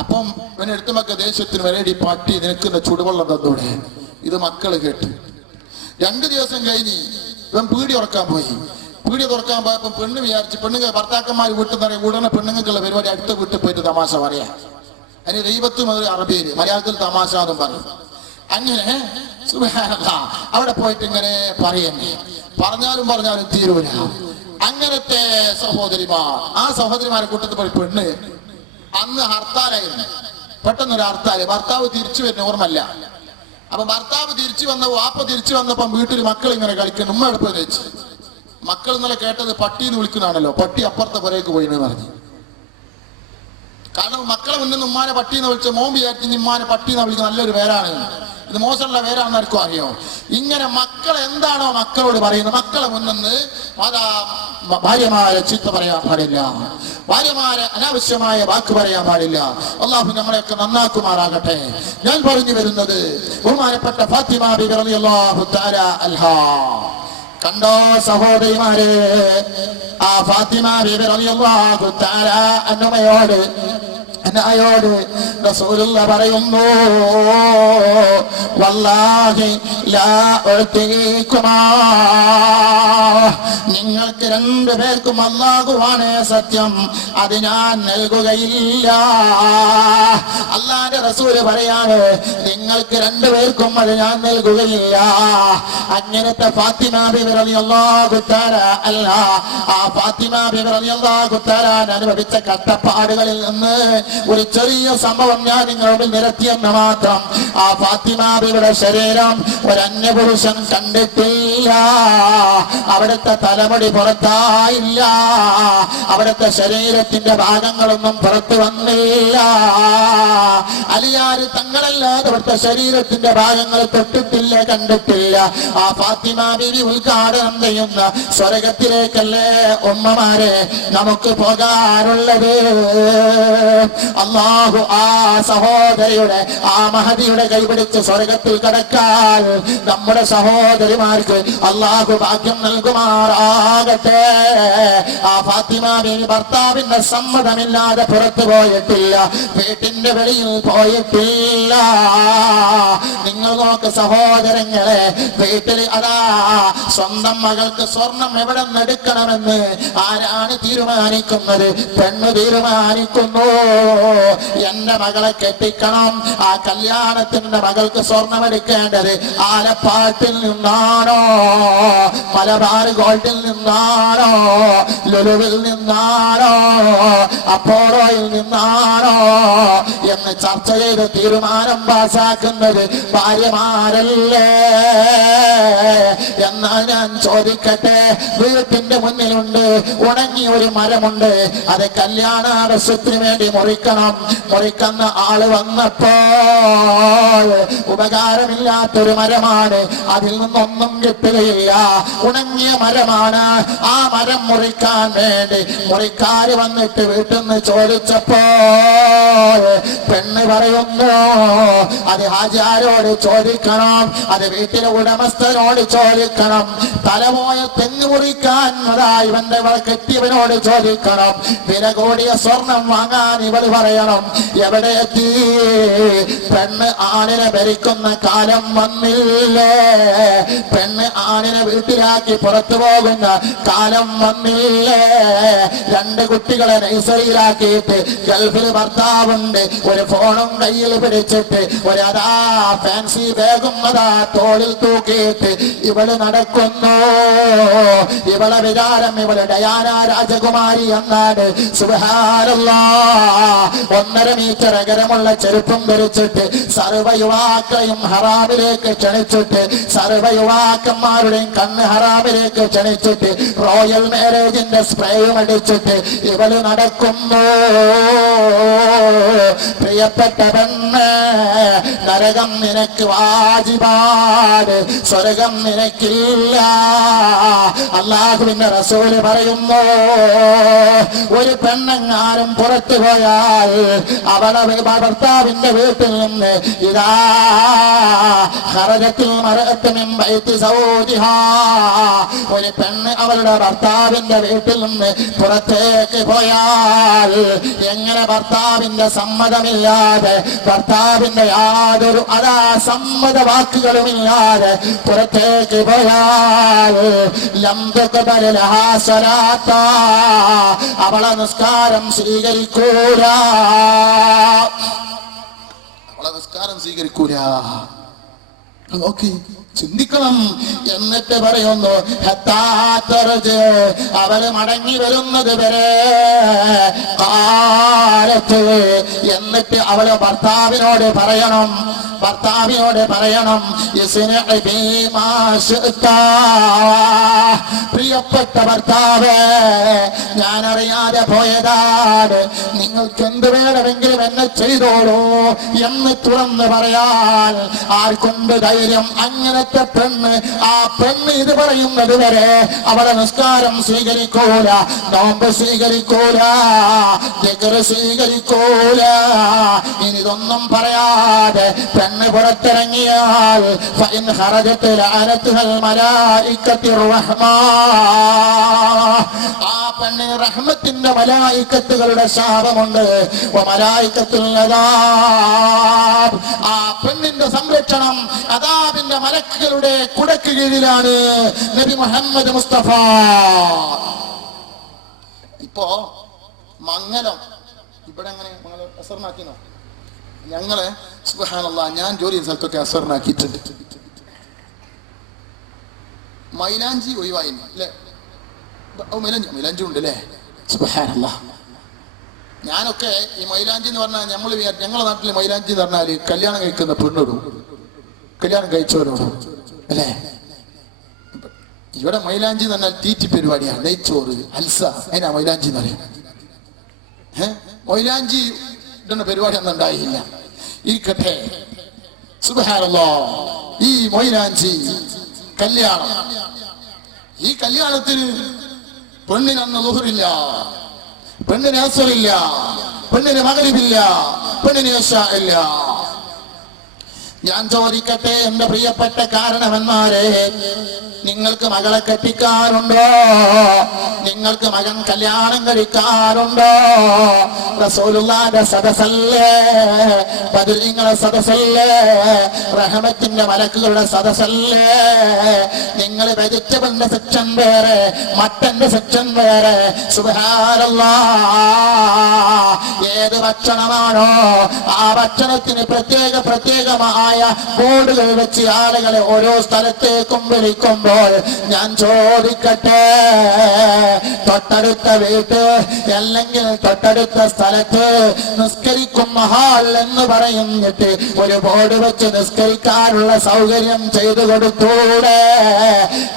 അപ്പം ഇവനെ എടുത്തുമൊക്കെ ദേഷ്യത്തിന് വരേടി പാട്ടി നിനക്കുന്ന ചുടുവെള്ളം തന്നൂടെ. ഇത് മക്കള് കേട്ട് 2 ദിവസം കഴിഞ്ഞ് ഇവൻ പീടി ഉറക്കാൻ പോയി. പീടി തുറക്കാൻ പോയപ്പോ പെണ്ണ് വിചാരിച്ച് പെണ്ണുങ്ങൾ ഭർത്താക്കന്മാർ വീട്ടിൽ നിന്ന് ഉടനെ പെണ്ണുങ്ങൾക്കുള്ള പരിപാടി അടുത്ത വീട്ടിൽ പോയിട്ട് തമാശ പറയാം. അതിന് ദൈവത്ത് മുതൽ അറബിയിൽ മലയാളത്തിൽ തമാശ എന്നും പറയും. അങ്ങനെ സുബ്ഹാനല്ലാഹ് അവിടെ പോയിട്ട് ഇങ്ങനെ പറയുന്നേ പറഞ്ഞാലും തീരൂല. അങ്ങനത്തെ സഹോദരിമാർ, ആ സഹോദരിമാരെ കൂട്ടത്തിൽ പോയി പെണ്ണ് അന്ന് ഹർത്താലായിരുന്നു. പെട്ടെന്നൊരു ഹർത്താല്, ഭർത്താവ് തിരിച്ചു വരുന്ന ഓർമ്മല്ല. അപ്പൊ ഭർത്താവ് തിരിച്ചു വന്ന വാപ്പ തിരിച്ചു വന്നപ്പം വീട്ടിൽ മക്കൾ ഇങ്ങനെ കളിക്കുന്നു. ഉമ്മ എടുപ്പ് വെച്ച് മക്കൾ ഇന്നലെ കേട്ടത് പട്ടീന്ന് വിളിക്കുന്നതാണല്ലോ. പട്ടി അപ്പുറത്തെ പുരയ്ക്ക് പോയിന്ന് പറഞ്ഞു. കാരണം മക്കളെ മുന്നിൽ നിന്ന് ഉമ്മാനെ പട്ടീന്ന് വിളിച്ച മോൻ വിചാരിച്ചു ഉമ്മാനെ പട്ടീന്ന് വിളിക്കുന്ന നല്ലൊരു പേരാണ്, ഇത് മോശമുള്ള പേരാണെന്ന് ആർക്കും അറിയോ. ഇങ്ങനെ മക്കൾ എന്താണോ മക്കളോട് പറയുന്നത്, മക്കളെ മുന്നിന്ന് ഭാര്യമാരെ ചീത്ത പറയാൻ പാടില്ല, ഭാര്യമാരെ അനാവശ്യമായ വാക്ക് പറയാൻ പാടില്ല. അള്ളാഹു നമ്മളെയൊക്കെ നന്നാക്കുമാറാകട്ടെ. ഞാൻ പറഞ്ഞു വരുന്നത് ബഹുമാനപ്പെട്ട ഫാത്തിമ ബിബി റളിയല്ലാഹു തആല അൻഹാ കണ്ടോ സഹോദരിമാരെ, ആ ഫാത്തിമ ബിബി റളിയല്ലാഹു തആല അൻഹയോട് റസൂലുള്ളാഹി പറയുന്നു, വല്ലാഹി ലാ ഉഅ്തീകുമാ, നിങ്ങൾക്ക് 2 പേർക്കും അല്ലാഹുവാണ് സത്യം, അത് ഞാൻ നൽകുകയില്ല. അല്ലാഹുവിന്റെ റസൂല് പറയാണ്, നിങ്ങൾക്ക് 2 പേർക്കും അത് ഞാൻ നൽകുകയില്ല. അങ്ങനത്തെ ഫാത്തിമ ബിബി റളിയല്ലാഹു തആല അൻഹാ, ആ ഫാത്തിമ ബിബി റളിയല്ലാഹു തആല അനുഭവിച്ച കഷ്ടപ്പാടുകളിൽ നിന്ന് ഒരു ചെറിയ സംഭവം ഞാൻ നിങ്ങളോട് നിരത്തിയെന്ന് മാത്രം. ആ ഫാത്തിമ ബിബിയുടെ ശരീരം ഒരു അന്യപുരുഷൻ കണ്ടിട്ടില്ല. അവിടുത്തെ തലമുടി പുറത്തായില്ല, അവിടുത്തെ ശരീരത്തിന്റെ ഭാഗങ്ങളൊന്നും പുറത്തു വന്നില്ല. അലിയാര് തങ്ങളല്ലാതെ അവിടുത്തെ ശരീരത്തിന്റെ ഭാഗങ്ങൾ തൊട്ടിട്ടില്ല, കണ്ടിട്ടില്ല. ആ ഫാത്തിമ ബിബി ഉദ്ഘാടനം ചെയ്യുന്ന സ്വർഗത്തിലേക്കല്ലേ ഉമ്മമാരെ നമുക്ക് പോകാറുള്ളത്. അല്ലാഹു ആ സഹോദരിയുടെ, ആ മഹദിയുടെ കൈപിടിച്ച് സ്വർഗത്തിൽ കടക്കാൻ നമ്മുടെ സഹോദരിമാർക്ക് അല്ലാഹു ഭാഗ്യം നൽകുമാറാകട്ടെ. ആ ഫാത്തിമ ബിബി ഭർത്താവിന്റെ സമ്മതമില്ലാതെ പുറത്തു പോയിട്ടില്ല, വീട്ടിന്റെ വെളിയിൽ പോയിട്ടില്ല. നിങ്ങൾ നോക്ക് സഹോദരങ്ങളെ, വീട്ടിൽ അതാ സ്വന്തം മകൾക്ക് സ്വർണം എവിടെ നിന്നെടുക്കണമെന്ന് ആരാണ് തീരുമാനിക്കുന്നത്? പെണ്ണ് തീരുമാനിക്കുന്നു. എന്റെ മകളെ കെട്ടിക്കണം, ആ കല്യാണത്തിന്റെ മകൾക്ക് സ്വർണം എടുക്കേണ്ടത് ആലപ്പാട്ടിൽ നിന്നാണോ, മലബാർ ഗോൾഡിൽ നിന്നാണോ, ലുലുവിൽ നിന്നാണോ, അപ്പോളോയിൽ നിന്നാണോ എന്ന് ചർച്ച ചെയ്ത് തീരുമാനം പാസാക്കുന്നത് ഭാര്യമാരല്ലേ? എന്നാൽ ഞാൻ ചോദിക്കട്ടെ, വീട്ടിന്റെ മുന്നിലുണ്ട് ഉണങ്ങിയ ഒരു മരമുണ്ട്, അത് കല്യാണ ആവശ്യത്തിന് വേണ്ടി മുറിക്കണം. മുറിക്കുന്ന ആള് വന്നപ്പോൾ ഉപകാരമില്ലാത്തൊരു മരമാണ്, അതിൽ നിന്നൊന്നും കിട്ടുകയില്ല, ഉണങ്ങിയ മരമാണ്. ആ മരം മുറിക്കാൻ വേണ്ടി മുറിക്കാര് വന്നിട്ട് വീട്ടിൽ നിന്ന് ചോദിച്ചപ്പോൾ പെണ്ണ് പറയുന്നു, അത് ഹാജിയാരോട് ചോദിക്കണം, അത് വീട്ടിലെ ഉടമസ്ഥനോട് ചോദിക്കണം. തലപോയ തെങ്ങ് മുറിക്കാൻ ഇവന്റെ കെട്ടിയവനോട് ചോദിക്കണം. വില കൂടിയ സ്വർണം വാങ്ങാൻ ഇവള് പറയണം. എവിടെ എത്തി? പെണ്ണ് ആണിനെ ഭരിക്കുന്ന കാലം വന്നില്ലേ? പെണ്ണ് ആണിനെ വീട്ടിലാക്കി പുറത്തു പോകുന്ന കാലം വന്നില്ലേ? 2 കുട്ടികളെ നഴ്സറിയിലാക്കിയിട്ട് ഗൾഫിൽ ഭർത്താവുണ്ട്, ഒരു ഫോണും കയ്യിൽ പിടിച്ചിട്ട് ഒരതാ ഫാൻസി ബാഗും അതാ തോളിൽ തൂക്കിയിട്ട് ഇവള് നടക്കുന്നു. ഇവളെ വിചാരം ഇവള് ഡയാന രാജകുമാരി എന്നാണ്. സുബ്ഹാനല്ലാഹ്, 1.5 മീറ്റർ അകലമുള്ള ചെരുപ്പും ധരിച്ചിട്ട് സർവ്വ യുവാക്കളെയും ഹറാമിലേക്ക് ക്ഷണിച്ചിട്ട്, സർവ്വ യുവാക്കന്മാരുടെയും കണ്ണ് ഹറാമിലേക്ക് ക്ഷണിച്ചിട്ട്, റോയൽ മാരേജിന്റെ സ്പ്രേയും അടിച്ചിട്ട് ഇവള് നടക്കുന്നു. പ്രിയപ്പെട്ട പെണ്ണ്, നരകം നിനക്ക് വാജിബാണ്, സ്വർഗം നിനക്കില്ല. അല്ലാഹുവിന്റെ റസൂല് പറയുന്നു, ഒരു പെണ്ണെങ്ങാനും പുറത്തു പോയാൽ അവളെ ഭർത്താവിന്റെ വീട്ടിൽ നിന്ന് ഇതാ ഖറജത്തുൽ മർഅത്തു മിൻ ബൈതി സൗജിഹാ, ഒരു പെണ്ണ് അവളുടെ ഭർത്താവിന്റെ വീട്ടിൽ നിന്ന് പുറത്തേക്ക് പോയാൽ, എങ്ങനെ ഭർത്താവിന്റെ സമ്മതമില്ലാതെ, ഭർത്താവിന്റെ യാതൊരു സമ്മത വാക്കുകളുമില്ലാതെ പുറത്തേക്ക് പോയാൽ ലം തഖ്ബൽ ലഹാ സ്വലാത്ത, അവളെ നിസ്കാരം സ്വീകരിക്കൂല, അവളെ നിസ്കാരം സ്വീകരിക്കൂല. നോക്കി ചിന്തിക്കണം. എന്നിട്ട് പറയുന്നു അവര് മടങ്ങി വരുന്നത് വരെ കാലത്ത്. എന്നിട്ട് അവള് ഭർത്താവിനോട് പറയണം, പ്രിയപ്പെട്ട ഭർത്താവേ, ഞാൻ അറിയാതെ പോയതാണ്, നിങ്ങൾക്ക് എന്ത് വേണമെങ്കിലും എന്നെ ചെയ്തോളൂ എന്ന് തുറന്ന് പറയാൻ ആർക്കുണ്ട് ധൈര്യം? അങ്ങനത്തെ പെണ്ണ്, ആ പെണ്ണ് ഇത് പറയുന്നത് വരെ അവളെ നിസ്കാരം സ്വീകരിക്കൂല, നോമ്പ് സ്വീകരിക്കൂല, ദിക്റ് സ്വീകരിക്കൂല. ഇനി ഇതൊന്നും പറയാതെ പെണ്ണ് പുറത്തിറങ്ങിയാൽ ഫഇൻ ഖറജത് ലഅനതുൽ മലായികത്തുർ റഹ്മാ, ആ പെണ്ണിന് റഹ്മത്തിന്റെ മലായികത്തുകളുടെ ശാപമുണ്ട്. വമലായികത്തുൽ അദാബ്, ആ പെണ്ണിന്റെ സംരക്ഷണം അദാബിന്റെ മലക്കുകളുടെ കുടക്ക് കീഴിലാണ്. നബി മുഹമ്മദ് മുസ്തഫ. ഇപ്പോ മംഗലം ഇവിടെ എങ്ങനെ അസറിനാക്കിനോ? ഞങ്ങള് സുബ്ഹാനല്ലാഹ്, ഞാൻ ജോലി ചെയ്യുന്ന സ്ഥലത്തൊക്കെ അസറിനാക്കിയിട്ടുണ്ട്. മൈലാഞ്ചി ഒഴിവായി അല്ലേ? മൈലാഞ്ചി ഉണ്ട് അല്ലേ? സുബ്ഹാനല്ലാഹ്. ഞാനൊക്കെ ഈ മൈലാഞ്ചി എന്ന് പറഞ്ഞാൽ ഞങ്ങളുടെ നാട്ടിലെ മൈലാഞ്ചി എന്ന് പറഞ്ഞാല് കല്യാണം കഴിക്കുന്ന പെണ്ണോടും കല്യാണം കഴിച്ചവരോടും അല്ലേ? ഇവിടെ മൈലാഞ്ചി എന്ന് പറഞ്ഞാൽ തീറ്റി പരിപാടിയാണ്, നെയ്ച്ചോറ്, അൽസ, അതിനാ മൈലാഞ്ചി എന്ന് പറയും. മൈലാഞ്ചി ഇടുന്ന പരിപാടി ഒന്നും ഉണ്ടായില്ല. ഇരിക്കട്ടെ, സുബ്ഹാനല്ലാഹ്. ഈ മൈലാഞ്ചി കല്യാണം, ഈ കല്യാണത്തിന് പെണ്ണിന് അന്ന് ളുഹറില്ല, പെണ്ണിന് അസ്റില്ല, പെണ്ണിന് മഗ്രിബില്ല, പെണ്ണിന് ഇശാ ഇല്ല. ഞാൻ ചോദിക്കട്ടെ എന്റെ പ്രിയപ്പെട്ട കാരണവന്മാരെ, നിങ്ങൾക്ക് മകളെ കെട്ടിക്കാറുണ്ടോ? നിങ്ങൾക്ക് മകൻ കല്യാണം കഴിക്കാറുണ്ടോ? റസൂലുള്ളാഹിന്റെ സദസ്സല്ലേ, ബദരീങ്ങളുടെ സദസ്സല്ലേ, റഹ്മത്തിന്റെ മലക്കുകളുടെ സദസ്സല്ലേ? നിങ്ങൾ വെജിറ്റബിളിന്റെ സെക്ഷൻ വേറെ, മട്ടന്റെ സെക്ഷൻ വേറെ. സുബ്ഹാനല്ലാഹ്. ഏത് ഭക്ഷണമാണോ ആ ഭക്ഷണത്തിന് പ്രത്യേകമായ ബോർഡുകൾ വെച്ച് ആളുകളെ ഓരോ സ്ഥലത്തേക്കും വിളിക്കുമ്പോൾ ഞാൻ ചോദിക്കട്ടെ, തൊട്ടടുത്ത വീട്ട് അല്ലെങ്കിൽ തൊട്ടടുത്ത സ്ഥലത്ത് നിസ്കരിക്കും മഹാൽ എന്ന് പറയുന്നിട്ട് ഒരു ബോർഡ് വെച്ച് നിസ്കരിക്കാനുള്ള സൗകര്യം ചെയ്തു കൊടുത്തൂടെ?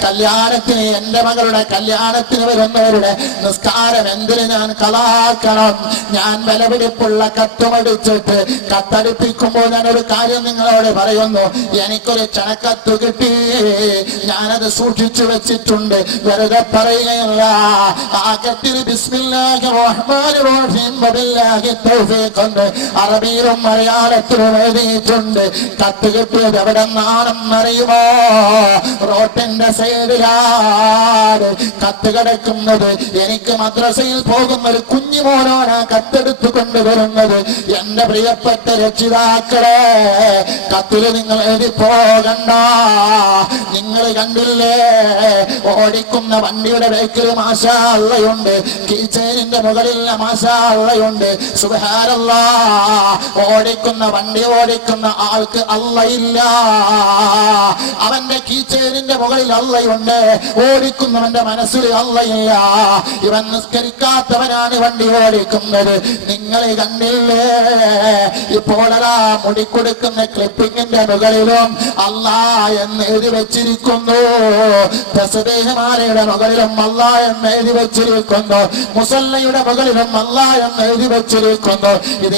കല്യാണത്തിന്, എന്റെ മകളുടെ കല്യാണത്തിന് വരുന്നവരുടെ നിസ്കാരം എന്തിന് ഞാൻ കളാക്കണം? ഞാൻ വിലപിടിപ്പുള്ള കത്തുമടിച്ചിട്ട് കത്തടിപ്പിക്കുമ്പോൾ ഞാനൊരു കാര്യം നിങ്ങളോട് പറയുന്നു. എനിക്കൊരു ക്ഷണക്കത്ത് കിട്ടി, ഞാനത് സൂക്ഷിച്ചു വെച്ചിട്ടുണ്ട്, വെറുതെ പറയുകയല്ല. ആ കത്തിൽ ബിസ്മില്ലാഹിർ റഹ്മാനിർ റഹീം വബില്ലാഹി തൗഫീഖ് ഉണ്ട്, അറബിയിലും മലയാളത്തിലും എഴുതിയിട്ടുണ്ട്. കത്ത് കിട്ടിയത് എവിടെ നിന്നാണെന്നറിയുമോ? റോട്ടിന്റെ സൈഡിലാണ് കത്ത് കിടക്കുന്നത്. എനിക്ക് മദ്രസയിൽ പോകുന്ന ഒരു കുഞ്ഞുമോനാണ് ആ കത്തെടുത്തു കൊണ്ടുവരുന്നത്. എന്റെ പ്രിയപ്പെട്ട രക്ഷിതാക്കളെ, കത്തില് നിങ്ങൾ എഴുതി പോകണ്ട. നിങ്ങൾ കണ്ടില്ലേ, ഓടിക്കുന്ന വണ്ടിയുടെ ബേക്കിൽ മാഷാ അല്ലാഹുണ്ട്, കീച്ചേനിന്റെ മുകളിൽ മാഷാ അല്ലാഹുണ്ട്. സുബ്ഹാനല്ലാഹ്. ഓടിക്കുന്ന വണ്ടി ഓടിക്കുന്ന ആൾക്ക് അല്ലാഹയില്ല, അവന്റെ കീച്ചേനിന്റെ മുകളിൽ അല്ലാഹുണ്ട്, ഓടിക്കുന്നവന്റെ മനസ്സിൽ അല്ലാഹയില്ല. ഇവൻ നിസ്കരിക്കാത്തവനാണ് വണ്ടി ഓടിക്കുന്നത്. നിങ്ങൾ കണ്ടില്ലേ, ഇപ്പോൾ അതാ മുടി കൊടുക്കുന്ന ക്ലിപ്പിങ്ങിന്റെ മുകളിലും അല്ലാഹ് എന്ന് എഴുതി വെച്ചിരിക്കുന്നു, തസ്ബീഹുമാലയുടെ മുകളിലും അല്ലാഹ് എന്ന് എഴുതി വെച്ചിരിക്കുന്നു, മുസല്ലയുടെ മുകളിലും അല്ലാഹ് എന്ന് എഴുതി വെച്ചിരിക്കുന്നു. ഇത്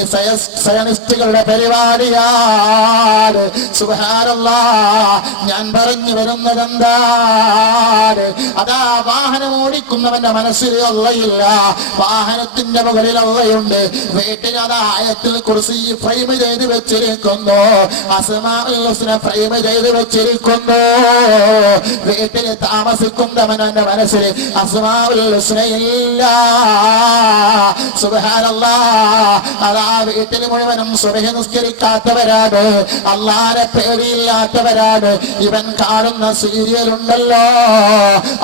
സയനിസ്റ്റുകളുടെ പരിപാടിയാണ്. സുബ്ഹാനല്ലാഹ്. ഞാൻ പറഞ്ഞു വരുന്നത് എന്താണ്? അതാ വാഹനം ഓടിക്കുന്നവന്റെ മനസ്സിൽ അള്ളയില്ല, വാഹനത്തിന്റെ മുകളിൽ അള്ളയുണ്ട്. വീട്ടിൽ അതാ ആയത്തുൽ കുർസി ഫ്രെയിം ചെയ്ത് വെച്ചിരിക്കുന്നു, അസ്മാഉൽ ഹുസ്ന ഫ്രെയിം ചെയ്ത് വെച്ചിരിക്കുന്നു. വീട്ടിൽ താമസിക്കുന്നവന്റെ മനസ്സിൽ അസ്മാഉൽ ഹുസ്ന ഇല്ല. സുബ്ഹാനല്ലാഹ്. അതാ വീട്ടിൽ മുഴുവനും സുബ്ഹ് നിസ്കരിക്കാത്തവരാണ്, അല്ലാഹുവിനെ പേടിയില്ലാത്തവരാണ്. ഇവൻ കാണുന്ന സീരിയൽ ഉണ്ടല്ലോ,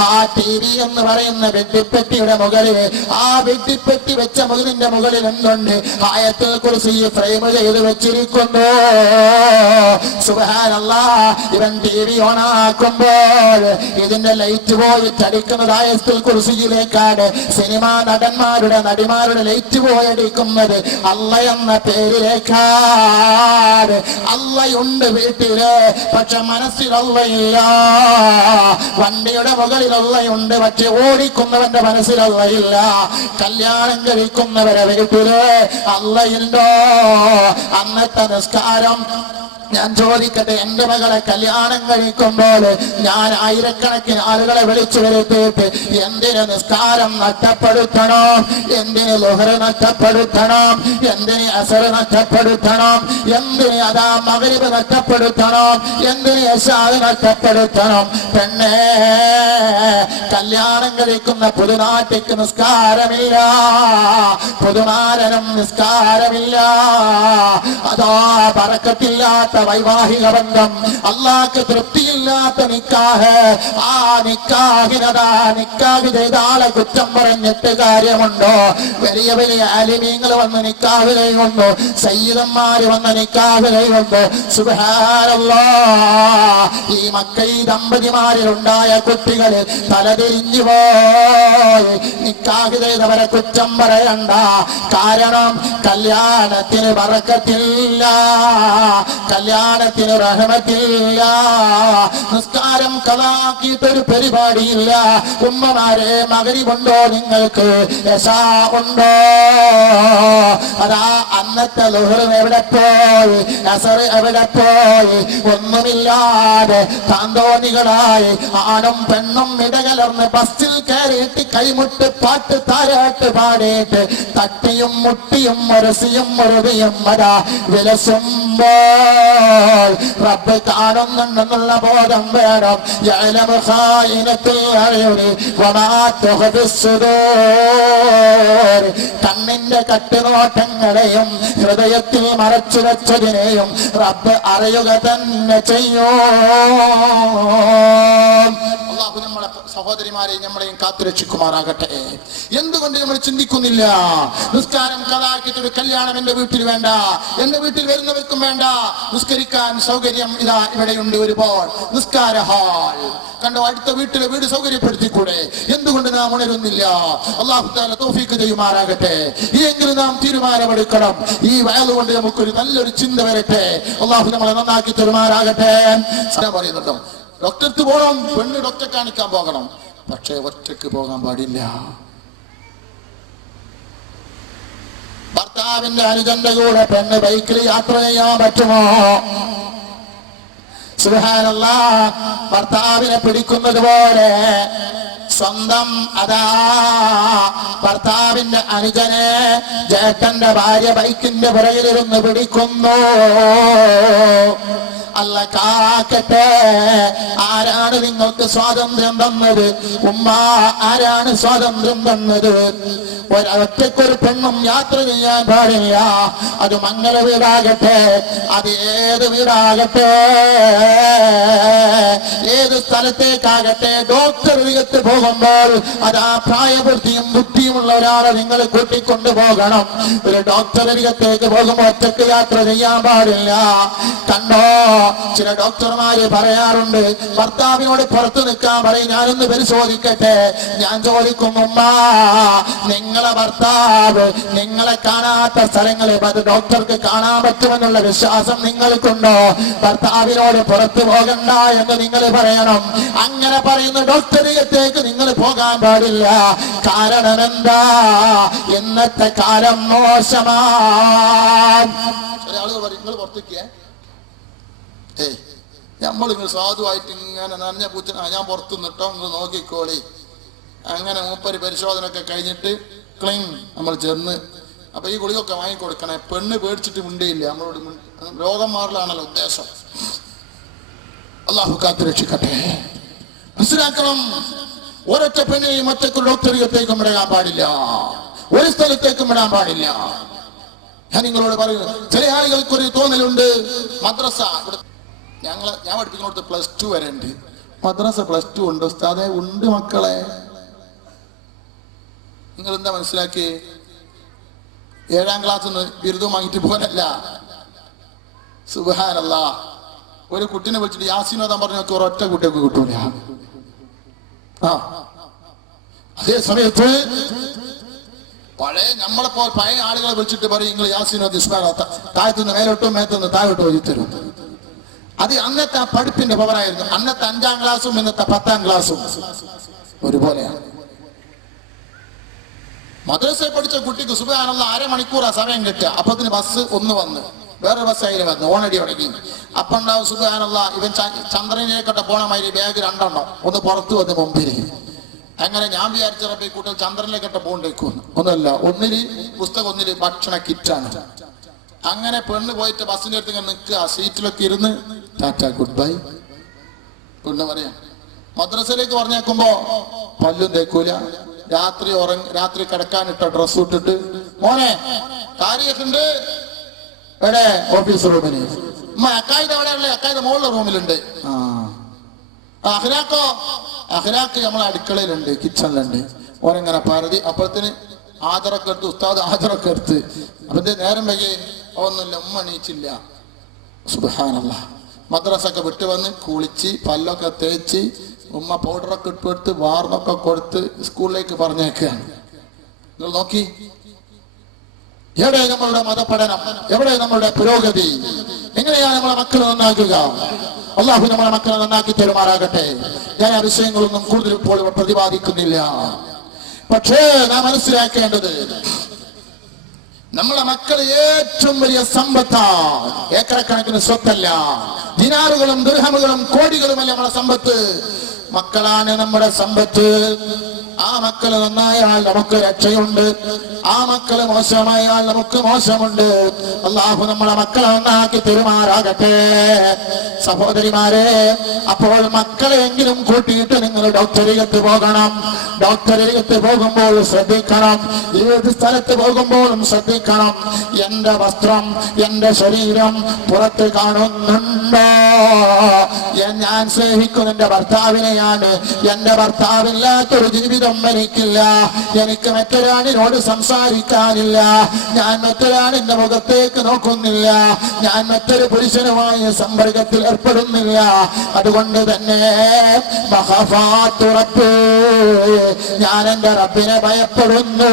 ആ TV എന്ന് പറയുന്ന വെട്ടിപ്പെട്ടിയുടെ മുകളിൽ, ആ വെട്ടിപ്പെട്ടി വെച്ച മുകളിന്റെ മുകളിൽ എന്തുണ്ട്? ആയത്തുൽ കുർസി ഫ്രെയിം ചെയ്ത് വെച്ചിരിക്കുന്നു. സുബ്ഹാനല്ലാഹ്. ഇവൻ TV ഓണാക്കുമ്പോൾ ഇതിന്റെ ലൈറ്റ് പോയി അടിക്കുന്നത് ആയത്തുൽ കുർസിയിലേക്കാണ്. സിനിമാ നടന്മാരുടെ നടിമാരുടെ ലൈറ്റ് പോയി അടിക്കുന്നത് അല്ല എന്ന പേരിലേക്കാണ്. അള്ളയുണ്ട് വീട്ടില്, പക്ഷെ മനസ്സിൽ അള്ളയില്ല. വണ്ടിയുടെ മുകളിൽ അള്ളയുണ്ട്, പക്ഷെ ഓടിക്കുന്നവന്റെ മനസ്സിൽ അള്ളയില്ല. കല്യാണം കഴിക്കുന്നവരെ വീട്ടില് അള്ളയുണ്ടോ? അന്നത്തെ നിസ്കാരം ഞാൻ ചോദിക്കട്ടെ, എന്റെ മകളെ കല്യാണം കഴിക്കുമ്പോൾ ഞാൻ ആയിരക്കണക്കിന് ആളുകളെ വിളിച്ചു വരുത്തിയിട്ട് എന്തിന് നിസ്കാരം നഷ്ടപ്പെടുത്തണം? എന്തിന് ളുഹർ നഷ്ടപ്പെടുത്തണം? എന്തിന് അസർ നഷ്ടപ്പെടുത്തണം? എന്തിന് അതാ മഗ്രിബ് നഷ്ടപ്പെടുത്തണം? എന്തിന് ഇശാ നഷ്ടപ്പെടുത്തണം? പെണ്ണേ, കല്യാണം കഴിക്കുന്ന പുതുനാട്ടിക്ക് നിസ്കാരമില്ല, പുതുനാരനും നിസ്കാരമില്ല. അതാ ബറക്കത്തില്ലാത്ത വൈവാഹിക ബന്ധം, അല്ലാഹുവിന് തൃപ്തിയില്ലാത്ത നിക്കാഹ്. ആ നിക്കാഹിനതാ നിക്കാഹ് ചെയ്ത ആളെ കുറ്റം പറഞ്ഞിട്ട് കാര്യമുണ്ടോ? വലിയ വലിയ ആലിമീങ്ങൾ വന്ന് നിക്കാഹ് ചെയ്യുന്നു, സയ്യിദന്മാര് വന്ന് നിക്കാഹ് ചെയ്യുന്നു. സുബ്ഹാനല്ലാഹ്. ഈ മക്കൈ ദമ്പതിമാരിലുണ്ടായ കുട്ടികൾ തലതിരിഞ്ഞു പോയി. നിക്കാഹ് ചെയ്തവരെ കുറ്റം പറയണ്ട, കാരണം കല്യാണത്തിന് ബറക്കത്തില്ല, കല്യാണത്തിന് റഹ്മത്തില്ല. നിസ്കാരം കളാക്കിയിട്ടൊരു പരിപാടിയില്ല. ഉമ്മമാരെ, മഗ്രിബുണ്ടോ നിങ്ങൾക്ക്? ഇശാ ഉണ്ടോ? അതാ അന്നത്തെ ളുഹർ എവിടെ പോയി? അസർ എവിടെ പോയി? ഒന്നുമില്ലാതെ താന്തോന്നികളായി ആണും പെണ്ണും ഇടകലർന്ന് ബസ്സിൽ കയറിയിട്ട് കൈമുട്ട് പാട്ട് താരാട്ട് പാടിയിട്ട് തട്ടിയും മുട്ടിയും മുരസിയും മുറുതിയും അതാ വിലസുമ്പോൾ റബ്ബ് കാണുന്നുണ്ടെന്നുള്ള ബോധം വേണം. യഅലമു ഖായിനത്തുൽ അയുനി വമാ തുഖ്ഫിസ് സുദൂർ. കണ്ണിന്റെ കട്ടുനോട്ടങ്ങളെയും ഹൃദയത്തിൽ മറച്ചു വെച്ചതിനെയും റബ്ബ് അറിയുക തന്നെ ചെയ്യും. അല്ലാഹു നമ്മളെ സഹോദരിമാരെയും നമ്മളെയും കാത്തുരക്ഷിക്കുമാറാകട്ടെ. എന്തുകൊണ്ട് നമ്മൾ ചിന്തിക്കുന്നില്ല? നിസ്കാരം കളാക്കിയിട്ടൊരു കല്യാണം എന്റെ വീട്ടിൽ വേണ്ട, എന്റെ വീട്ടിൽ വരുന്നവർക്കും വേണ്ട. നിസ്കരിക്കാൻ സൗകര്യം ഇതാ ഇവിടെയുണ്ട്, ഒരുപാട് നിസ്കാര ഹാൾ കണ്ടോ, അടുത്ത വീട്ടിലെ വീട് സൗകര്യപ്പെടുത്തിക്കൂടെ? എന്തുകൊണ്ട് നാം ഉണരുന്നില്ല? അല്ലാഹു തആല തൗഫീഖ് ചെയ്യുമാറാകട്ടെ. ഇതെങ്കിലും നാം തീരുമാനമെടുക്കണം. ഈ വയല് കൊണ്ട് നമുക്കൊരു നല്ലൊരു ചിന്ത വരട്ടെ. അല്ലാഹു നമ്മളെ നന്നാക്കി തരുമാറാകട്ടെ. പറയുന്നുണ്ടോ, ഡോക്ടർക്ക് പോകണം, പെണ്ണ് ഡോക്ടറെ കാണിക്കാൻ പോകണം, പക്ഷേ ഒറ്റക്ക് പോകാൻ പാടില്ല. ഭർത്താവിന്റെ അനുജന്റെ കൂടെ പെണ്ണ് ബൈക്കിൽ യാത്ര ചെയ്യാൻ പറ്റുമോ? സുബ്ഹാനല്ലാഹ്. ഭർത്താവിനെ പിടിക്കുന്നത് പോലെ സ്വന്തം അതാ ഭർത്താവിന്റെ അനുജനെ ജേട്ടന്റെ ഭാര്യ ബൈക്കിന്റെ പുറകിലിരുന്ന് പിടിക്കുന്നു. അല്ല കാക്കട്ടെ. ആരാണ് നിങ്ങൾക്ക് സ്വാതന്ത്ര്യം തന്നത്? ഉമ്മ ആരാണ് സ്വാതന്ത്ര്യം തന്നത്? ഒരൊറ്റക്കൊരു പെണ്ണും യാത്ര ചെയ്യാൻ പാടില്ല. അത് മംഗല വീടാകട്ടെ, അത് ഏത് വീടാകട്ടെ, ഏത് സ്ഥലത്തേക്കാകട്ടെ, ഡോക്ടർ അരികത്ത് പോകുമ്പോൾ അത് ആ പ്രായപൂർത്തിയും ബുദ്ധിയുമുള്ള ഒരാളെ നിങ്ങൾ കൂട്ടിക്കൊണ്ടു പോകണം. ഒരു ഡോക്ടർ അരികത്തേക്ക് പോകുമ്പോൾ ഒറ്റക്ക് യാത്ര ചെയ്യാൻ പാടില്ല. കണ്ടോ, ചില ഡോക്ടർമാര് പറയാറുണ്ട്, ഭർത്താവിനോട് പുറത്തു നിൽക്കാൻ പറയും, ഞാനൊന്ന് പരിശോധിക്കട്ടെ. ഞാൻ ചോദിക്കും, ഉമ്മ നിങ്ങളെ ഭർത്താവ് നിങ്ങളെ കാണാത്ത സ്ഥലങ്ങളിൽ അത് ഡോക്ടർക്ക് കാണാൻ പറ്റുമെന്നുള്ള വിശ്വാസം നിങ്ങൾക്കുണ്ടോ? ഭർത്താവിനോട് പുറത്തു പോകണ്ട എന്ന് നിങ്ങൾ പറയണം. അങ്ങനെ പറയുന്ന ഡോക്ടറിയത്തേക്ക് നിങ്ങൾ പോകാൻ പാടില്ല. കാരണം എന്താ? ഇന്നത്തെ കാലം മോശമാണ്. ചില ആളുകൾ പറയും, നിങ്ങൾ പുറത്തേക്ക് നമ്മളിങ്ങനെ സാധുവായിട്ട് ഇങ്ങനെ നനഞ്ഞ പൂച്ച ഞാൻ പുറത്തു നിട്ടോ നിങ്ങൾ നോക്കിക്കോളി. അങ്ങനെ മൂപ്പര് പരിശോധന ഒക്കെ കഴിഞ്ഞിട്ട് ക്ലീൻ നമ്മൾ ചെന്ന് അപ്പൊ ഈ ഗുളികൊക്കെ വാങ്ങിക്കൊടുക്കണേ. പെണ്ണ് പേടിച്ചിട്ട് മിണ്ടിയില്ല. നമ്മളോട് രോഗം മാറലാണല്ലോ ഉദ്ദേശം. അള്ളാഹു കാത്തു രക്ഷിക്കട്ടെ. മനസ്സിലാക്കണം, ഒരൊറ്റ പെണ്ണിനെയും ഒറ്റക്ക് ഡോക്ടറിയത്തേക്കും വിടാൻ പാടില്ല, ഒരു സ്ഥലത്തേക്കും വിടാൻ പാടില്ല. ഞാൻ നിങ്ങളോട് പറയുന്നു, ചില ആളുകൾക്കൊരു തോന്നലുണ്ട് മദ്രസ ഞാൻ പഠിപ്പിക്കുന്നിടത്ത് +2 വരെ ഉണ്ട്. മദ്രസ +2 ഉണ്ട് ഉസ്താദേ? ഉണ്ട് മക്കളെ. നിങ്ങൾ എന്താ മനസ്സിലാക്കി? 7ാം ക്ലാസ്സിൽ നിന്ന് ബിരുദം വാങ്ങിയിട്ട് പോലല്ല. സുബ്ഹാനല്ലാഹ്. ഒരു കുട്ടീനെ വിളിച്ചിട്ട് യാസീൻ ഓതാൻ പറഞ്ഞ ഒരൊറ്റ കുട്ടിയൊക്കെ കിട്ടൂല. അതേ സമയത്ത് പഴയ ആളുകളെ വിളിച്ചിട്ട് പറയും നിങ്ങൾ യാസീൻ ഓതി താഴത്തുനിന്ന് മേലോട്ടും മേത്തുനിന്ന് താഴോട്ടും ഓതി തരും. അത് അന്നത്തെ ആ പഠിപ്പിന്റെ പവറായിരുന്നു. അന്നത്തെ 5ാം ക്ലാസ്സും ഇന്നത്തെ 10ാം ക്ലാസ്സും ഒരുപോലെയാണ്. മദ്രസയിൽ പഠിച്ച കുട്ടിക്ക് സുബ്ഹാനല്ലാഹ് അരമണിക്കൂറാ സമയം കിട്ടുക. അപ്പത്തിന് ബസ് ഒന്ന് വന്ന് വേറെ ബസ് അതിൽ വന്ന് ഓണടി തുടങ്ങി. അപ്പൊ ഉണ്ടാവും സുബ്ഹാനല്ലാഹ് ഇവൻ ചന്ദ്രനിലേക്കട്ടെ പോണ മാതിരി ബാഗ് 2 എണ്ണം ഒന്ന് പുറത്തു വന്ന് മുമ്പിൽ. അങ്ങനെ ഞാൻ വിചാരിച്ചപ്പോ ഈ കൂട്ടൽ ചന്ദ്രനിലേക്കട്ടെ പോകണ്ടേക്കും. ഒന്നല്ല, ഒന്നില് പുസ്തകം, ഒന്നില് ഭക്ഷണ കിറ്റാണ്. അങ്ങനെ പെണ്ണ് പോയിട്ട് ബസ്സിന്റെ അടുത്ത് ഇങ്ങനെ നിൽക്കുക, സീറ്റിലൊക്കെ ഇരുന്ന് ടാറ്റ ഗുഡ് ബൈ. പെണ്ണ് പറയാം. മദ്രസയിലേക്ക് പറഞ്ഞേക്കുമ്പോ പല്ലും തേക്കൂല, രാത്രി കിടക്കാനിട്ട ഡ്രസ് ഇട്ടിട്ട് മോനെ കാര്യക്കുണ്ട് എവിടെ ഓഫീസ് റൂമിന്. അക്കായത് എവിടെയുള്ള അക്കായത് മുകളിലെ റൂമിലുണ്ട്. അഹ്ലാക്ക് നമ്മളെ അടുക്കളയിലുണ്ട്, കിച്ചണിലുണ്ട്. ഓരെങ്ങനെ പരതി അപ്പോഴത്തിന് ആദറൊക്കെ എടുത്ത് ഉസ്താദ് ആദറൊക്കെ എടുത്ത് അപ്പൊ നേരം വൈകി ഒന്നുമില്ല, ഉമ്മ എണീച്ചില്ല. സുബ്ഹാനല്ലാഹ്. മദ്രസൊക്കെ വിട്ട് വന്ന് കുളിച്ച് പല്ലൊക്കെ തേച്ച് ഉമ്മ പൗഡറൊക്കെ ഇട്ടെടുത്ത് വാർന്നൊക്കെ കൊടുത്ത് സ്കൂളിലേക്ക് പറഞ്ഞേക്കുകയാണ്. നിങ്ങൾ നോക്കി, എവിടെ നമ്മളുടെ മതപഠനം, എവിടെ നമ്മളുടെ പുരോഗതി? എങ്ങനെയാണ് നമ്മളെ മക്കളെ നന്നാക്കുക? അള്ളാഹു നമ്മളെ മക്കളെ നന്നാക്കി തരുമാറാകട്ടെ. ഞാൻ ആ വിഷയങ്ങളൊന്നും കൂടുതൽ ഇപ്പോൾ പ്രതിപാദിക്കുന്നില്ല. പക്ഷേ നാം മനസ്സിലാക്കേണ്ടത് നമ്മളെ മക്കൾ ഏറ്റവും വലിയ സമ്പത്താണ്. ഏക്കറക്കണക്കിന് സ്വത്തല്ല, ദിനാറുകളും ദിർഹമുകളും കോടികളുമല്ല നമ്മളെ സമ്പത്ത്. മക്കളാണ് നമ്മുടെ സമ്പത്ത്. ആ മക്കള് നന്നായാൽ നമുക്ക് രക്ഷയുണ്ട്, ആ മക്കള് മോശമായാൽ നമുക്ക് മോശമുണ്ട്. അള്ളാഹു നമ്മളെ മക്കളെ നന്നാക്കി പെരുമാറാകട്ടെ. സഹോദരിമാരെ, അപ്പോൾ മക്കളെങ്കിലും കൂട്ടിയിട്ട് നിങ്ങൾ ഡോക്ടറിലേക്ക് പോകണം. ഡോക്ടറിലേക്ക് പോകുമ്പോൾ ശ്രദ്ധിക്കണം, ഏത് സ്ഥലത്ത് പോകുമ്പോഴും ശ്രദ്ധിക്കണം. എന്റെ വസ്ത്രം, എന്റെ ശരീരം പുറത്ത് കാണുന്നുണ്ടോ? ഞാൻ സ്നേഹിക്കുന്ന എന്റെ ഭർത്താവിനെയാണ്. എന്റെ ഭർത്താവില്ലാത്തൊരു ജീവിതം എനിക്കില്ല. എനിക്ക് മറ്റൊരാളിനോട് സംസാരിക്കാനില്ല. ഞാൻ മറ്റൊരാളിന്റെ മുഖത്തേക്ക് നോക്കുന്നില്ല. ഞാൻ മറ്റൊരു പുരുഷനുമായി സമ്പർക്കത്തിൽ ഏർപ്പെടുന്നില്ല. അതുകൊണ്ട് തന്നെ ഞാൻ എന്റെ റബ്ബിനെ ഭയപ്പെടുന്നു.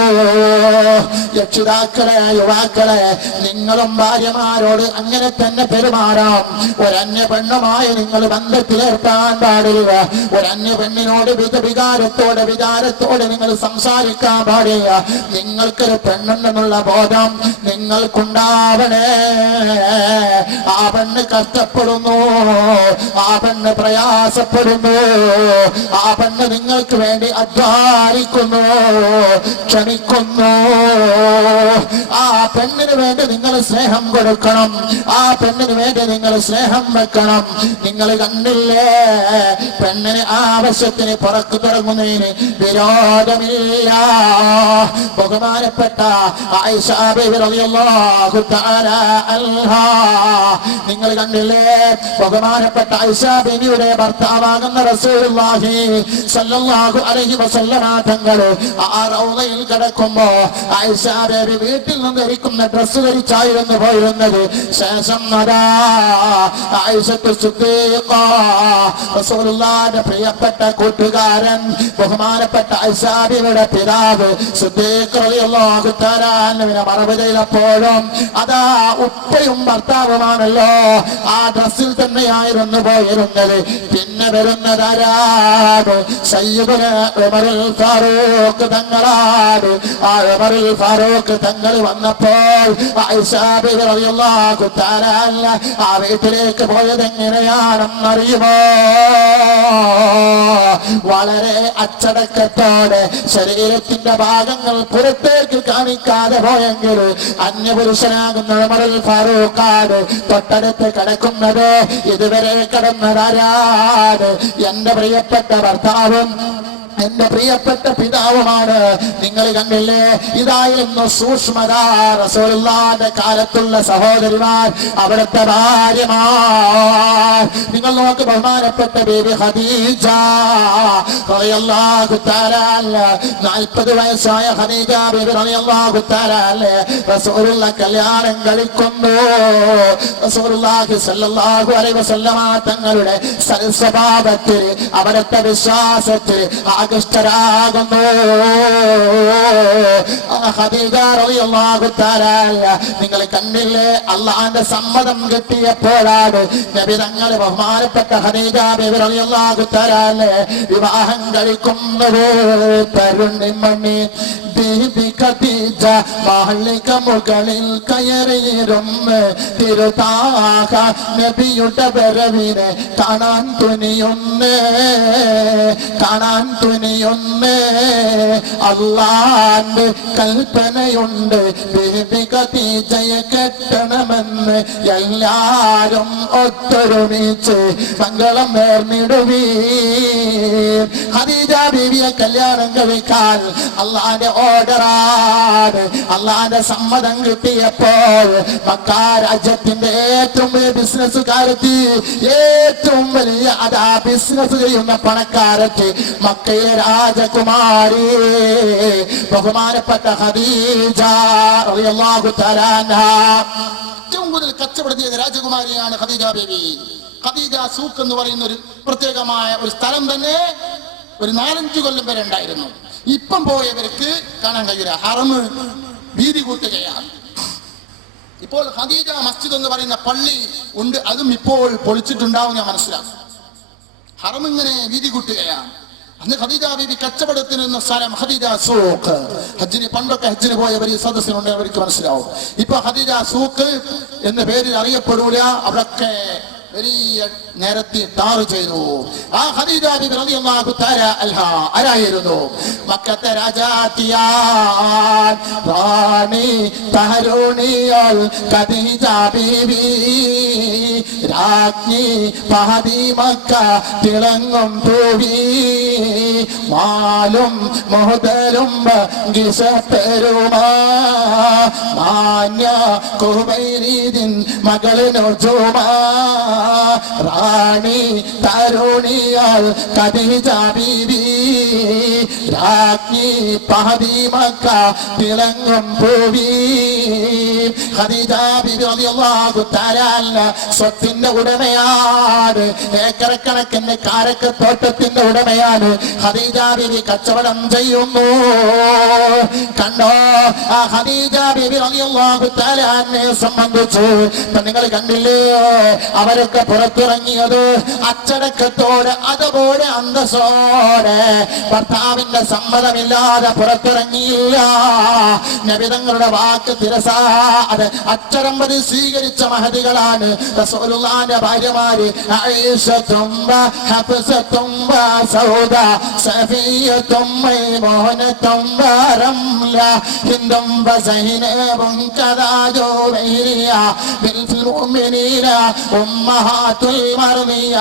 രക്ഷിതാക്കളെ, യുവാക്കളെ, നിങ്ങളും ഭാര്യമാരോട് അങ്ങനെ തന്നെ പെരുമാറാം. ഒരന്യ പെണ്ണുമായി നിങ്ങൾ ബന്ധത്തിലേർക്കാൻ പാടില്ല. ഒരന്യ പെണ്ണിനോട് വികാരത്തോടെ നിങ്ങൾ സംസാരിക്കാൻ പാടില്ല. നിങ്ങൾക്കൊരു പെണ്ണുണ്ടെന്നുള്ള ബോധം നിങ്ങൾക്കുണ്ടാവണേ. ആ പെണ്ണ് കഷ്ടപ്പെടുന്നു, ആ പെണ്ണ് പ്രയാസപ്പെടുന്നു, ആ പെണ്ണ് നിങ്ങൾക്ക് വേണ്ടി അധ്വാനിക്കുന്നു, ക്ഷമിക്കുന്നു. ആ പെണ്ണിന് വേണ്ടി നിങ്ങൾ സ്നേഹം കൊടുക്കണം. ആ പെണ്ണിന് വേണ്ടി നിങ്ങൾ സ്നേഹം വെക്കണം. നിങ്ങൾ കണ്ടില്ലേ, പെണ്ണിന് ആവശ്യത്തിന് പുറത്തു തുടങ്ങുന്നതിന് വിരോധമില്ല. ബഹുമാനപ്പെട്ട ആയിഷ ബീവി റളിയല്ലാഹു തആല അൻഹാ, നിങ്ങൾ കണ്ടില്ലേ, ബഹുമാനപ്പെട്ട ആയിഷ ബീവിയുടെ ഭർത്താവാകുന്ന റസൂലുള്ളാഹി സ്വല്ലല്ലാഹു അലൈഹി വസല്ലമ തങ്ങൾ ആ റൗളയിൽ കിടക്കുമ്പോ ആയിഷ ബീവി വീട്ടിൽ നിന്ന് ധരിക്കുന്ന ഡ്രസ്സ് ധരിച്ചായിരുന്നു പോയിരുന്നത്. ശേഷം ആയിഷത്തു സിദ്ദീഖ, റസൂലുള്ളാഹിയുടെ പ്രിയപ്പെട്ട കൂട്ടുകാരൻ, ബഹുമാനപ്പെട്ട ആയിഷ ബീവിയുടെ പിതാവ് സിദ്ദീഖ് റളിയല്ലാഹു തആല അൻഹുവിനെ മറവ് ചെയ്തപ്പോഴും അതാ ഉപ്പയും ഭർത്താവുമാണല്ലോ, ആ ഡ്രസ്സിൽ തന്നെയായിരുന്നു പോയിരുന്നത്. പിന്നെ പിന്നെ വരുന്നതാരാണ്? സയ്യിദുനാ ഉമറുൽ ഫാറൂഖ് തങ്ങളാണ്. ആ ഉമറുൽ ഫാറൂഖ് തങ്ങൾ വന്നപ്പോൾ ആയിഷ ബിബി റളിയല്ലാഹു തആല ആ വീട്ടിലേക്ക് പോയത് എങ്ങനെയാണെന്നറിയുമോ? വളരെ അച്ചടക്കത്തോടെ ശരീരത്തിന്റെ ഭാഗങ്ങൾ പുറത്തേക്ക് കാണിക്കാതെ പോയെങ്കിൽ അന്യപുരുഷനാകുന്ന ഉമറുൽ ഫാറൂഖാണ് തൊട്ടടുത്ത് കിടക്കുന്നത്. ഇതുവരെ കിടന്നതാരാണ്? എന്റെ പ്രിയപ്പെട്ട ഭർത്താവും എന്റെ പ്രിയപ്പെട്ട പിതാവുമാണ്. നിങ്ങൾ കണ്ടില്ലേ, ഇതായിരുന്നു സൂക്ഷ്മത. റസൂലുള്ളാഹിന്റെ കാലത്തുള്ള സഹോദരിമാർ, അവിടുത്തെ ഭാര്യമാർ. നിങ്ങൾ നോക്ക്, ബഹുമാനപ്പെട്ട ബീബി ഖദീജ റളിയല്ലാഹു തആല 40 വയസ്സായ ഖദീജ ബീബി റളിയല്ലാഹു തആല റസൂലുള്ള കല്യാണം കഴിക്കുന്നു. റസൂലുള്ളാഹി സ്വല്ലല്ലാഹു അലൈഹി വസല്ലമ തങ്ങളുടെ സൽസ്വഭാവത്തിൽ, അവിടുത്തെ വിശ്വാസത്തിൽ ആകൃഷ്ടരാകുന്നു. ഖദീജ റളിയല്ലാഹു തആല നിങ്ങൾ കണ്ടില്ലേ, അല്ലാഹുവിന്റെ സമ്മതം കിട്ടിയപ്പോഴാണ് നബി തങ്ങൾ ബഹുമാനപ്പെട്ട ഖദീജ ബീവി റളിയല്ലാഹു തആല വിവാഹം കഴിക്കുന്നത്. തരുണിമണി ബീബി ഖദീജ മാളിക മുകളിൽ കയറിയിരുന്ന് തിരുതാഹ നബിയുടെ വരവിനെ കാണാൻ തുനിയൊന്ന് അല്ലാഹുവിന്റെ കൽപ്പനയുണ്ട്. ബീബി ഖദീജയെ കെട്ടണമെന്ന് എല്ലാരും ഒത്തൊരുമിച്ച് മംഗളം നേർന്നിടുവീർ. ഖദീജ ബീവിയെ കല്യാണം കഴിക്കാൻ അല്ലാഹുവിന്റെ ഓർഡറാണ്. അല്ലാഹുവിന്റെ സമ്മതം കിട്ടിയപ്പോൾ മക്ക രാജ്യത്തിന്റെ ഏറ്റവും വലിയ ബിസിനസ്സുകാരത്തി, ഏറ്റവും വലിയ അതാ ബിസിനസ് ചെയ്യുന്ന പണക്കാരത്തി, മക്കയിലെ രാജകുമാരി ബഹുമാനപ്പെട്ട ഖദീജ റളിയല്ലാഹു തആല അൻഹ. ഏറ്റവും കൂടുതൽ കച്ചവടം ചെയ്ത രാജകുമാരിയാണ് ഖദീജ ബീവി. ഖദീജ സൂക്ക് എന്ന് പറയുന്ന ഒരു പ്രത്യേകമായ ഒരു സ്ഥലം തന്നെ ഒരു 4-5 കൊല്ലം വരെ ഉണ്ടായിരുന്നു. ഇപ്പം പോയവർക്ക് കാണാൻ കഴിയില്ല. ഹറമ് വീതി കൂട്ടുകയാണ്. ഇപ്പോൾ ഖദീജ മസ്ജിദ് എന്ന് പറയുന്ന പള്ളി ഉണ്ട്, അതും ഇപ്പോൾ പൊളിച്ചിട്ടുണ്ടാവും, ഞാൻ മനസ്സിലാക്കും. ഹറം ഇങ്ങനെ വീതി കൂട്ടുകയാണ്. അന്ന് ഖദീജ ബീബി കച്ചവടത്തിന് നിന്ന സ്ഥലം ഖദീജ സൂക്ക്. ഹജ്ജിന് പണ്ടൊക്കെ ഹജ്ജിന് പോയവർ ഈ സദസ്സിനുണ്ട്, അവർക്ക് മനസ്സിലാവും. ഇപ്പൊ ഖദീജ സൂക്ക് എന്ന പേരിൽ അറിയപ്പെടൂല. അവിടൊക്കെ വലിയ നേരത്തെ ടാറ് ചെയ്തു. ആ ഖദീജ ബീബി റളിയല്ലാഹു തആല അൻഹ ആരായിരുന്നു? മക്കത്തെ രാജാത്തിയാൻ റാണി തഹരുണിയൽ ഖദീജ ബീബി, രാജ്ഞി ഫഹദി മക്ക തിളങ്ങും പൂവി, മാലും മുഹദരും ഗിസപ്പെരുമാ മാന്യ കുബൈരീദിൻ മകളിനു ജുമാ, റാണി തരുണിയാൽ ഖദീജ ബീവി, രാജ്ഞി ഫഹദി മക്ക തിളങ്ങും പൂവി. ഖദീജ ബീവി റളിയല്ലാഹു തആല സ്വത്തിന്റെ ഉടമയാണ്. ഏക്കറക്കണക്കിന് കാരക്കത്തോട്ടത്തിന്റെ ഉടമയാണ്. ഖദീജ ബീവി കച്ചവടം ചെയ്യുന്നു. കണ്ടോ, ആ ഖദീജ ബീവി റളിയല്ലാഹു തആല അൻഹയെ സംബന്ധിച്ച് നിങ്ങൾ കണ്ടില്ലേ, അവരൊക്കെ പുറത്തിറങ്ങിയത് അച്ചടക്കത്തോടെ, അതുപോലെ അന്തസ്സോടെ, ഭർത്താവിന്റെ സമ്മതമില്ലാതെ പുറത്തിറങ്ങിയില്ല. നബി തങ്ങളുടെ വാക്ക് തിരസാതെ അച്ചടംപതി സ്വീകരിച്ച മഹദികളാണ് റസൂലുള്ളാഹിന്റെ ഭാര്യമാര്. ആയിഷത്തും ഹഫ്സത്തും സൗദ സഫിയത്തും മൈമൂനത്തും റംല ഹിന്ദും സൈനബും കദാ ജുവൈരിയ ബിൽഫിൽ മുഅ്മിനീന ഉമ്മഹാത്തുൽ മർദിയ.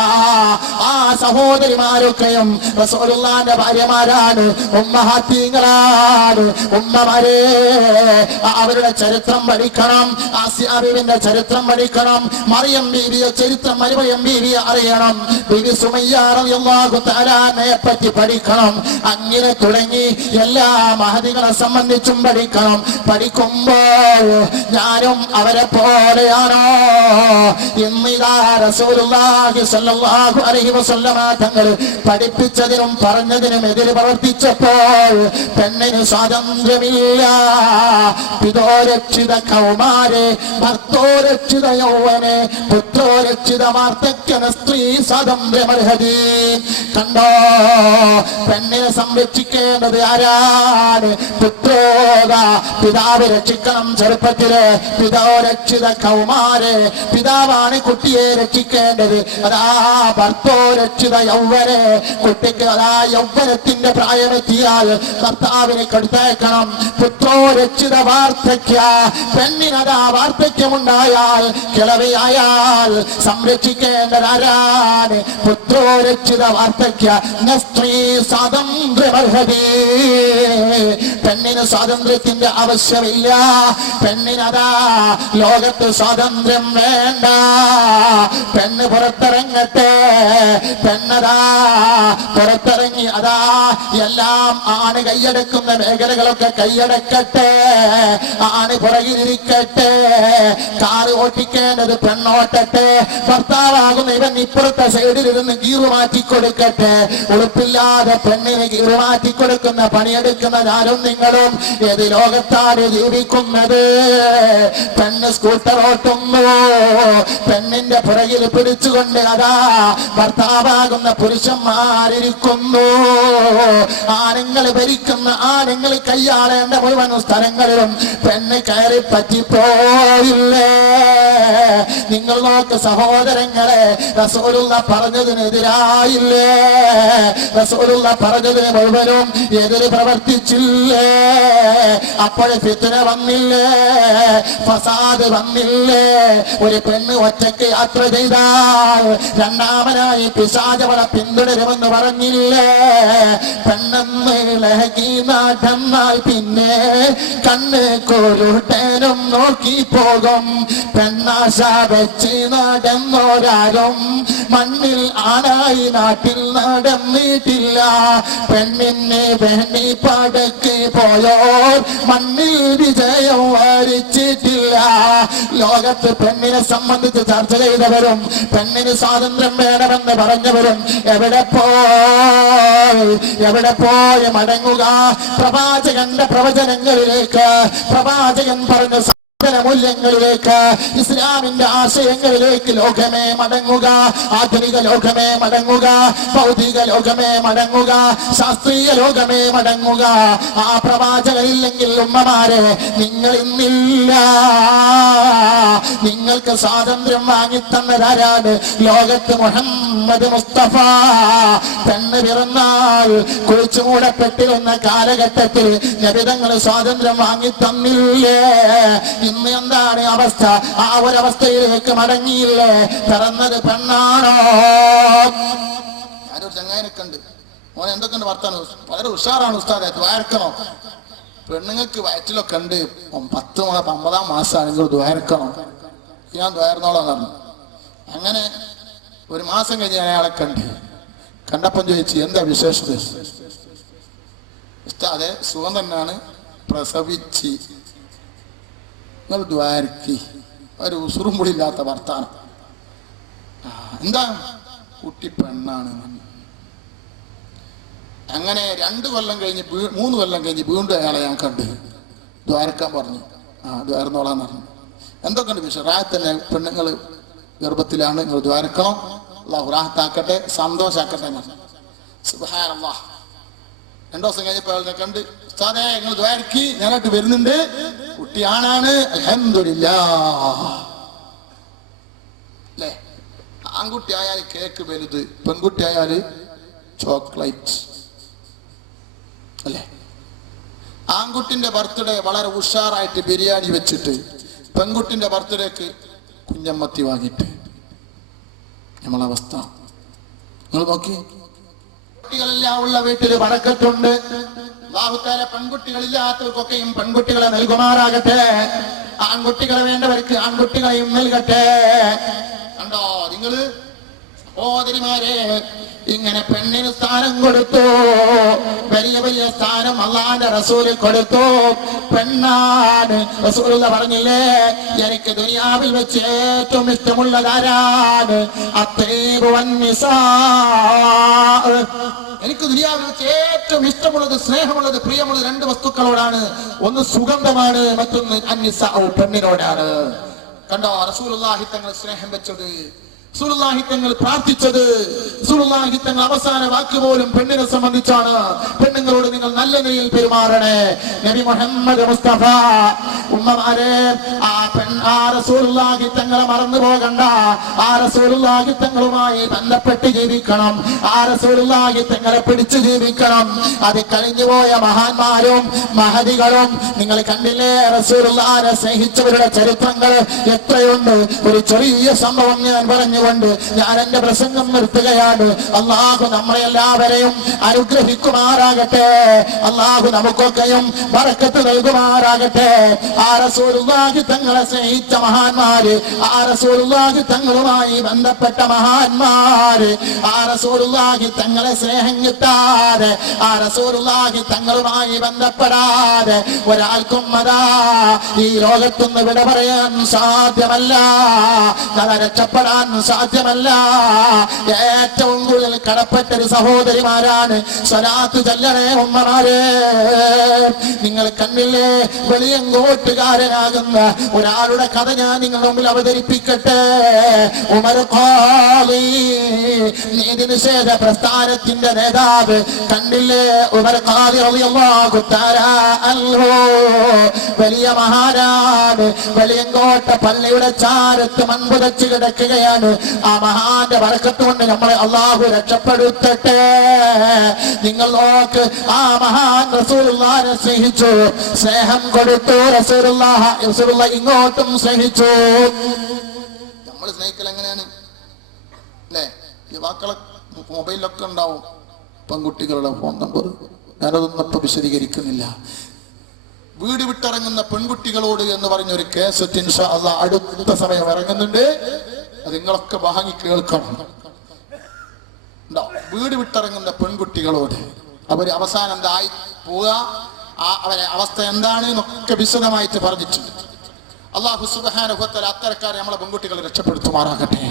ആ സഹോദരിമാരൊക്കെയും റസൂലുള്ളാഹിന്റെ ഭാര്യമാരാണ്, ഉമ്മഹാത്തീങ്ങളാണ്. ഉമ്മമാരെ, അവരുടെ ചരിത്രം പഠിക്കണം. ആസിയ ബീവിന്റെ ചരിത്രം പഠിക്കണം. മറിയം ബീവിയെ ചരിത്രം മറിയം ബീവിയെ അറിയണം. ബീവി സുമയ്യ റളിയല്ലാഹു തആല അൻഹയെ പറ്റി പഠിക്കണം. അങ്ങനെ തുടങ്ങി എല്ലാ മഹദികളെ സംബന്ധിച്ചും പഠിക്കണം. പഠിക്കുമ്പോൾ ഞാനും അവരെ പോലെയാണോ? ഇന്നിതാ റസൂലുള്ളാഹി സ്വല്ലല്ലാഹു അലൈഹി വസല്ലമ തങ്ങൾ പഠിപ്പിച്ചതിനും പറഞ്ഞതിനും എതിര് പ്രവർത്തിച്ച പ്രവർത്തിച്ചപ്പോൾ പെണ്ണിന് സ്വാതന്ത്ര്യമില്ല. പിതോരക്ഷിത കൗമാരെ, ഭർത്തോരക്ഷിത യൗവനെ, പുത്രോരക്ഷിത വാർദ്ധക്യന സ്ത്രീ സ്വാതന്ത്ര്യമർഹതി. കണ്ടോ, പെണ്ണിനെ സംരക്ഷിക്കേണ്ടത് ആരാണ്? പുത്രോക, പിതാവ് രക്ഷിക്കണം ചെറുപ്പത്തില്. പിതോരക്ഷിത കൗമാരെ, പിതാവാണ് കുട്ടിയെ രക്ഷിക്കേണ്ടത്. അതാ ഭർത്തോരക്ഷിത യൗവനെ, കുട്ടിക്ക് അതാ യൗവനത്തിന്റെ പ്രായമെത്തിയാൽ ഭർത്താവിനെ കൊടുത്തേക്കണം. പുത്രോരക്ഷിത വാർദ്ധക്യ, പെണ്ണിനതാ വാർദ്ധക്യമുണ്ടായാൽ കിളവിയായാൽ സംരക്ഷിക്കേണ്ടത് ആരാണ്? പുത്രോരക്ഷിത വാർദ്ധക്യ സ്ത്രീ സ്വാതന്ത്ര്യമർഹതി. പെണ്ണിന് സ്വാതന്ത്ര്യത്തിന്റെ ആവശ്യമില്ല. പെണ്ണിനതാ ലോകത്ത് സ്വാതന്ത്ര്യം വേണ്ട. പെണ്ണ് പുറത്തിറങ്ങട്ടെ. പെണ്ണതാ പുറത്തിറങ്ങി അതാ എല്ലാം ആണ് കൈയടക്കുന്ന മേഖലകളൊക്കെ കൈയടക്കട്ടെ. ആണ് പുറകിലിരിക്കട്ടെ. കാറ് ഓട്ടിക്കേണ്ടത് പെണ്ണോട്ടട്ടെ. ഭർത്താവാകുന്ന ഇവൻ ഇപ്പുറത്തെ സൈഡിലിരുന്ന് ഗീറ് മാറ്റിക്കൊടുക്കട്ടെ. ഉടുപ്പില്ലാതെ പെണ്ണിന് ഗീറ് മാറ്റിക്കൊടുക്കുന്ന പണിയെടുക്കുന്ന ഞാനും നിങ്ങളും ഏത് ലോകത്താണ് ജീവിക്കുന്നത്? പെണ്ണ് സ്കൂട്ടർ ഓട്ടുന്നു. പെണ്ണിന്റെ പുറകിൽ പിടിച്ചുകൊണ്ട് അതാ ഭർത്താവാകുന്ന പുരുഷന്മാരിയ്ക്കുന്നു. ആണുങ്ങൾ ഭരിക്കുന്ന, ആണുങ്ങൾ കൈയാളേണ്ട മുഴുവൻ സ്ഥലങ്ങളിലും പെണ്ണ് കയറി പറ്റിപ്പോയില്ലേ? നിങ്ങൾ നോക്ക് സഹോദരങ്ങളെ, റസൂലുള്ള പറഞ്ഞതിനെതിരായില്ലേ? റസൂലുള്ള പറഞ്ഞതിന് മുഴുവനും എതിര് പ്രവർത്തിച്ചില്ലേ? അപ്പോൾ ഫിത്ന വന്നില്ലേ? ഫസാദ് വന്നില്ലേ? ഒരു പെണ്ണ് ഒറ്റയ്ക്ക് യാത്ര ചെയ്താൽ രണ്ടാമനായി പിശാചവളെ പിന്തുടരുമെന്ന് പറഞ്ഞില്ലേ? പെണ്ണെന്ന് ലഹകി നടന്നാൽ പിന്നെ കണ്ണ് കുരുട്ടനും നോക്കി പോകും. പെണ്ണാശ വെച്ച് നടന്നോരാരും മണ്ണിൽ ആണായി നാട്ടിൽ നടന്നിട്ടില്ല. പെണ്ണിന് വേണ്ടി പടക്ക് പോയോർ മണ്ണിൽ വിജയം വരിച്ചിട്ടില്ല. ലോകത്ത് പെണ്ണിനെ സംബന്ധിച്ച് ചർച്ച ചെയ്തവരും പെണ്ണിന് സ്വാതന്ത്ര്യം വേണമെന്ന് പറഞ്ഞവരും എവിടെ പോയി മടങ്ങുക? പ്രവാചകന്റെ പ്രവചനങ്ങളിലേക്ക്, പ്രവാചകൻ പറഞ്ഞ മൂല്യങ്ങളിലേക്ക്, ഇസ്ലാമിന്റെ ആശയങ്ങളിലേക്ക് ലോകമേ മടങ്ങുക. ആധുനിക ലോകമേ മടങ്ങുക. ഭൗതിക ലോകമേ മടങ്ങുക. ശാസ്ത്രീയ ലോകമേ മടങ്ങുക. ആ പ്രവാചകരില്ലെങ്കിൽ ഉമ്മമാരെ നിങ്ങൾ ഇന്നില്ല. നിങ്ങൾക്ക് സ്വാതന്ത്ര്യം വാങ്ങിത്തന്നതാരാണ്? ലോകത്ത് മുഹമ്മദ് മുസ്തഫ. പെണ്ണ് പിറന്നാൽ കുഴിച്ചുമൂടപ്പെട്ടിരുന്ന കാലഘട്ടത്തിൽ നബിതങ്ങൾ സ്വാതന്ത്ര്യം വാങ്ങിത്തന്നില്ലേ? ഇന്ന് എന്താണ് അവസ്ഥ? ആ ഒരവസ്ഥയിലേക്ക് മടങ്ങിയില്ലേ? പിറന്നത് പെണ്ണാണോ? ഞാനൊരു ചങ്ങായിനെ കണ്ട്, മോനെ എന്തൊക്കെയുണ്ട് വർത്താനം? വളരെ ഉഷാറാണ് ഉസ്താദെ, ദ്വാരക്കണോ? പെണ്ണുങ്ങൾക്ക് വയറ്റിലൊക്കെ ഉണ്ട് 10-9 മാസമാണെങ്കിൽ ദ്വാരക്കണോ? ഞാൻ ദ്വാരന്നോളാം പറഞ്ഞു. അങ്ങനെ ഒരു മാസം കഴിഞ്ഞ് ഞാൻ അയാളെ കണ്ടപ്പം ചോദിച്ചു, എന്താ വിശേഷത? ഉസ്താദെ സുഖം തന്നെയാണ്, പ്രസവിച്ച്. നിങ്ങൾ ദ്വാരക്കി. ഒരു ഉസുറും കൂടി ഇല്ലാത്ത വർത്താനം. എന്താ? കുട്ടി പെണ്ണാണ്. അങ്ങനെ 2 കൊല്ലം കഴിഞ്ഞ് 3 കൊല്ലം കഴിഞ്ഞ് വീണ്ടും അയാളെ ഞാൻ കണ്ടു. ദ്വാരക്കാൻ പറഞ്ഞു. ദ്വാരന്നോളാന്ന് പറഞ്ഞു. എന്തൊക്കെയുണ്ട് വിഷയം? റാഹത്തന്നെ, പെണ്ണുങ്ങൾ ഗർഭത്തിലാണ്, നിങ്ങൾ ദ്വാരക്കണം, അല്ലാഹു റാഹത്താക്കട്ടെ, സന്തോഷാക്കട്ടെ. സുബ്ഹാനല്ലാഹ്. 2 ദിവസം കഴിഞ്ഞപ്പോൾ അയാളെ കണ്ട്, ഉസ്താദേ നിങ്ങൾ ദ്വാരക്കി, ഞാനായിട്ട് വരുന്നുണ്ട്, കുട്ടിയാണാണ്, അൽഹംദുലില്ലാഹ്. അല്ലേ? ആൺകുട്ടി ആയാൽ കേക്ക് വലുത്, പെൺകുട്ടി ആയാൽ ചോക്ലേറ്റ്. അല്ലേ? ആൺകുട്ടിന്റെ ബർത്ത്ഡേ വളരെ ഉഷാറായിട്ട് ബിരിയാണി വെച്ചിട്ട്, പെൺകുട്ടിന്റെ ബർത്ത്ഡേക്ക് കുഞ്ഞമ്മത്തി വാങ്ങിയിട്ട്. നമ്മളവസ്ഥ നിങ്ങൾ നോക്കി. കുട്ടികളെല്ലാം ഉള്ള വീട്ടിൽ ബറക്കത്തുണ്ട്. അല്ലാഹു തആല പെൺകുട്ടികളില്ലാത്തവർക്കൊക്കെയും പെൺകുട്ടികളെ നൽകുമാറാകട്ടെ. ആൺകുട്ടികളെ വേണ്ടവർക്ക് ആൺകുട്ടികളെയും നൽകട്ടെ. കണ്ടോ നിങ്ങള്? ഓദരിമാരെ, ഇങ്ങനെ പെണ്ണിന് സ്ഥാനം കൊടുത്തു, വലിയ വലിയ സ്ഥാനം അള്ളാന്റെ റസൂല് കൊടുത്തു. പെണ്ണാണ് റസൂലുള്ള പറഞ്ഞില്ലേ, എനിക്ക് ദുനിയാവിൽ വെച്ച് ഏറ്റവും ഇഷ്ടമുള്ളതാരാണ്? അത്തീബു വന്നിസാ. എനിക്ക് ദുനിയാവിൽ വെച്ച് ഏറ്റവും ഇഷ്ടമുള്ളത്, സ്നേഹമുള്ളത്, പ്രിയമുള്ളത് രണ്ട് വസ്തുക്കളോടാണ്. ഒന്ന് സുഗന്ധമാണ്, മറ്റൊന്ന് അന്നിസാ, പെണ്ണിനോടാണ്. കണ്ടോ റസൂലുള്ളാഹി തങ്ങൾ സ്നേഹം വെച്ചത്, റസൂലുള്ളാഹി തങ്ങൾ പ്രാർത്ഥിച്ചത്, റസൂലുള്ളാഹി തങ്ങൾ അവസാന വാക്ക് പോലും പെണ്ണിനെ സംബന്ധിച്ചാണ്. പെണ്ണുങ്ങളോട് നിങ്ങൾ നല്ല നിലയിൽ പെരുമാറണേ. നബി മുഹമ്മദ് മുസ്തഫ. ഉമ്മമാരെ, ആ റസൂലുള്ളാഹി തങ്ങളെ മറന്നു പോകണ്ട. ആ റസൂലുള്ളാഹി തങ്ങളുമായി ബന്ധപ്പെട്ട് ജീവിക്കണം. ആ റസൂലുള്ളാഹി തങ്ങളെ പിടിച്ചു ജീവിക്കണം. അത് കഴിഞ്ഞുപോയ മഹാന്മാരും മഹദികളും നിങ്ങൾ കണ്ടില്ലേ? റസൂലുള്ളാഹിനെ സ്നേഹിച്ചവരുടെ ചരിത്രങ്ങൾ എത്രയുണ്ട്. ഒരു ചെറിയ സംഭവം ഞാൻ പറഞ്ഞു ഞാൻ എന്റെ പ്രസംഗം നിർത്തുകയാണ്. അല്ലാഹു നമ്മളെ എല്ലാവരെയും അനുഗ്രഹിക്കുമാറാകട്ടെ. അല്ലാഹു നമുക്കൊക്കെയും ബറക്കത്ത് നൽകുമാറാകട്ടെ. ആ റസൂലുള്ളാഹി തങ്ങളെ സ്നേഹിച്ച മഹാന്മാര്, ആ റസൂലുള്ളാഹി തങ്ങളുമായി ബന്ധപ്പെട്ട മഹാന്മാര്, ആ റസൂലുള്ളാഹി തങ്ങളെ സ്നേഹം കിട്ടാതെ, ആ റസൂലുള്ളാഹി തങ്ങളുമായി ബന്ധപ്പെടാതെ ഒരാൾക്കും അതാ ഈ ലോകത്തുനിന്ന് വിട പറയാൻ സാധ്യമല്ല, രക്ഷപ്പെടാൻ സാധ്യമല്ല. ഏറ്റവും കൂടുതൽ കടപ്പെട്ട ഒരു സഹോദരിമാരാണ്. സ്വലാത്ത് ചൊല്ലണേ ഉമ്മമാരെ. നിങ്ങൾ കണ്ടില്ലേ? വെളിയങ്കോട്ടുകാരനാകുന്ന ഒരാളുടെ കഥ ഞാൻ നിങ്ങളുടെ മുമ്പിൽ അവതരിപ്പിക്കട്ടെ. ഉമർ ഖാദി, നീതി നിഷേധ പ്രസ്ഥാനത്തിന്റെ നേതാവ്. കണ്ടില്ലേ? ഉമർ ഖാദി റളിയല്ലാഹു തആല അൻഹു വലിയ മഹാനാണ്. വെളിയങ്കോട്ട പള്ളിയുടെ ചാരത്ത് മൺപുതച്ച് കിടക്കുകയാണ്. ആ മഹാന്റെ ബർക്കത്ത് കൊണ്ട് നമ്മളെ അല്ലാഹു രക്ഷപ്പെടുത്തട്ടെ. നിങ്ങൾ നോക്ക്, ആ മഹാൻ റസൂലുള്ളാഹിനെ സ്നേഹിച്ചു, സ്നേഹം കൊടുത്തു. റസൂലുള്ളാഹി ഇങ്ങോട്ടും സ്നേഹിച്ചു. നമ്മൾ സ്നേഹിക്കൽ എങ്ങനെയാണ് അല്ലേ? യുവാക്കളെ മൊബൈലൊക്കെ ഉണ്ടാവും പെൺകുട്ടികളുടെ ഫോൺ നമ്പർ. ഞാനതൊന്നും ഇപ്പൊ വിശദീകരിക്കുന്നില്ല. വീട് വിട്ടിറങ്ങുന്ന പെൺകുട്ടികളോട് എന്ന് പറഞ്ഞൊരു കേസറ്റ് ഇൻഷാ അല്ലാഹ് അടുത്ത സമയം ഇറങ്ങുന്നുണ്ട്. അത് നിങ്ങളൊക്കെ വാങ്ങി കേൾക്കണം. വീട് വിട്ടിറങ്ങുന്ന പെൺകുട്ടികളോട് അവര് അവസാനം എന്തായി പോവുക, അവരെ അവസ്ഥ എന്താണ് എന്നൊക്കെ വിശദമായിട്ട് പറഞ്ഞിട്ടുണ്ട്. അല്ലാഹു സുബ്ഹാനഹു വ തആല അത്തരക്കാരെ നമ്മളെ പെൺകുട്ടികളെ രക്ഷപ്പെടുത്തുമാറാകട്ടെ.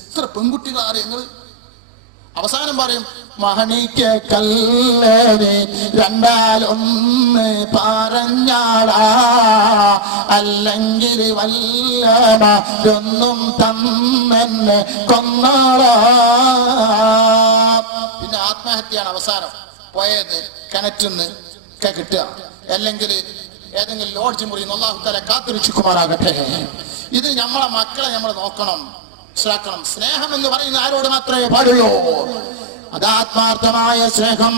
ഇത്ര പെൺകുട്ടികളാരെ നിങ്ങൾ അവസാനം പറയും, മഹണിക്ക് കല്ലേനെ രണ്ടാലൊന്ന് പറഞ്ഞാളാ, അല്ലെങ്കിൽ വല്ലൊന്നും തന്നെന്നെ കൊന്നാളാ. പിന്നെ ആത്മഹത്യയാണ് അവസാനം. പോയത് കിണറ്റിന്ന് ഒക്കെ കിട്ടുക, അല്ലെങ്കിൽ ഏതെങ്കിലും ലോഡ്ജ് മുറി. അല്ലാഹു തആല കാത്തുരക്ഷിക്കുമാറാകട്ടെ. ഇത് നമ്മളെ മക്കളെ നമ്മൾ നോക്കണം, മനസ്സിലാക്കണം. സ്നേഹം എന്ന് പറയുന്ന ആരോട് മാത്രമേ പാടുള്ളൂ? അതാത്മാർത്ഥമായ സ്നേഹം,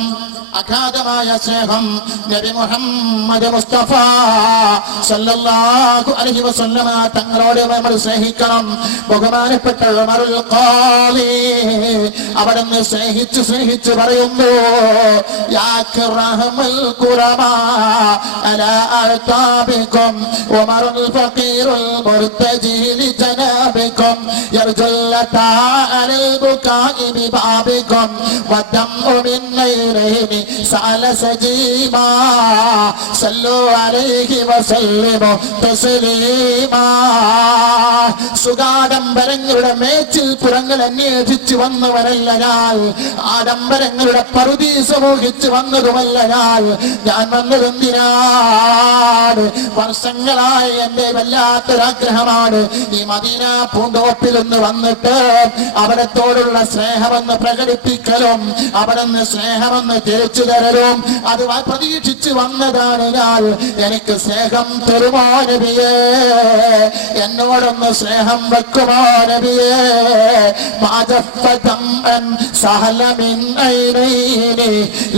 അഗാധമായ സ്നേഹം നബി മുഹമ്മദ് മുസ്തഫ സല്ലല്ലാഹു അലൈഹി വസല്ലമ തങ്ങളോട് നമ്മൾ സ്നേഹിക്കണം. ബഹുമാനപ്പെട്ട ഉമറുൽ ഖാദി അവിടുന്ന് സ്നേഹിച്ച് പറയുന്നു, യാ കിറഹമൽ ഖുറമാ അലാ അർതാബികും ഉമറുൽ ഫഖീറുൽ മുർതജി ലിജനാബികും യർജുൽ തആലൽ ബുകാഇ ബിബാബികും والدمع من غيرهم سال سجيما صلوا عليه وسلموا تسليما. സുഗാഡംബരങ്ങളുടെ മേച്ചിൽ പുറങ്ങൾ അന്വേഷിച്ചു വന്നവരല്ല ഞാൻ. ആഡംബരങ്ങളുടെ പറുദീസ മോഹിച്ചു വന്നതുമല്ല ഞാൻ. ഞാൻ വന്നതെന്തിനാണ്? വർഷങ്ങളായി എന്റെ വല്ലാത്തൊരാഗ്രഹമാണ് ഈ മദീന പൂന്തോപ്പിൽ ഒന്ന് വന്നിട്ട് അവിടത്തോടുള്ള സ്നേഹമെന്ന് പ്രകടിപ്പിക്കലും അവിടുന്ന് സ്നേഹമെന്ന് തിരിച്ചു തരലും അത് പ്രതീക്ഷിച്ചു വന്നതാണ് ഞാൻ. എനിക്ക് സ്നേഹം തരുമോ നബിയേ? എന്നോടൊന്ന് സ്നേഹം വെക്കുമോ നബിയേ? സഹലമിൻ ഐനൈനി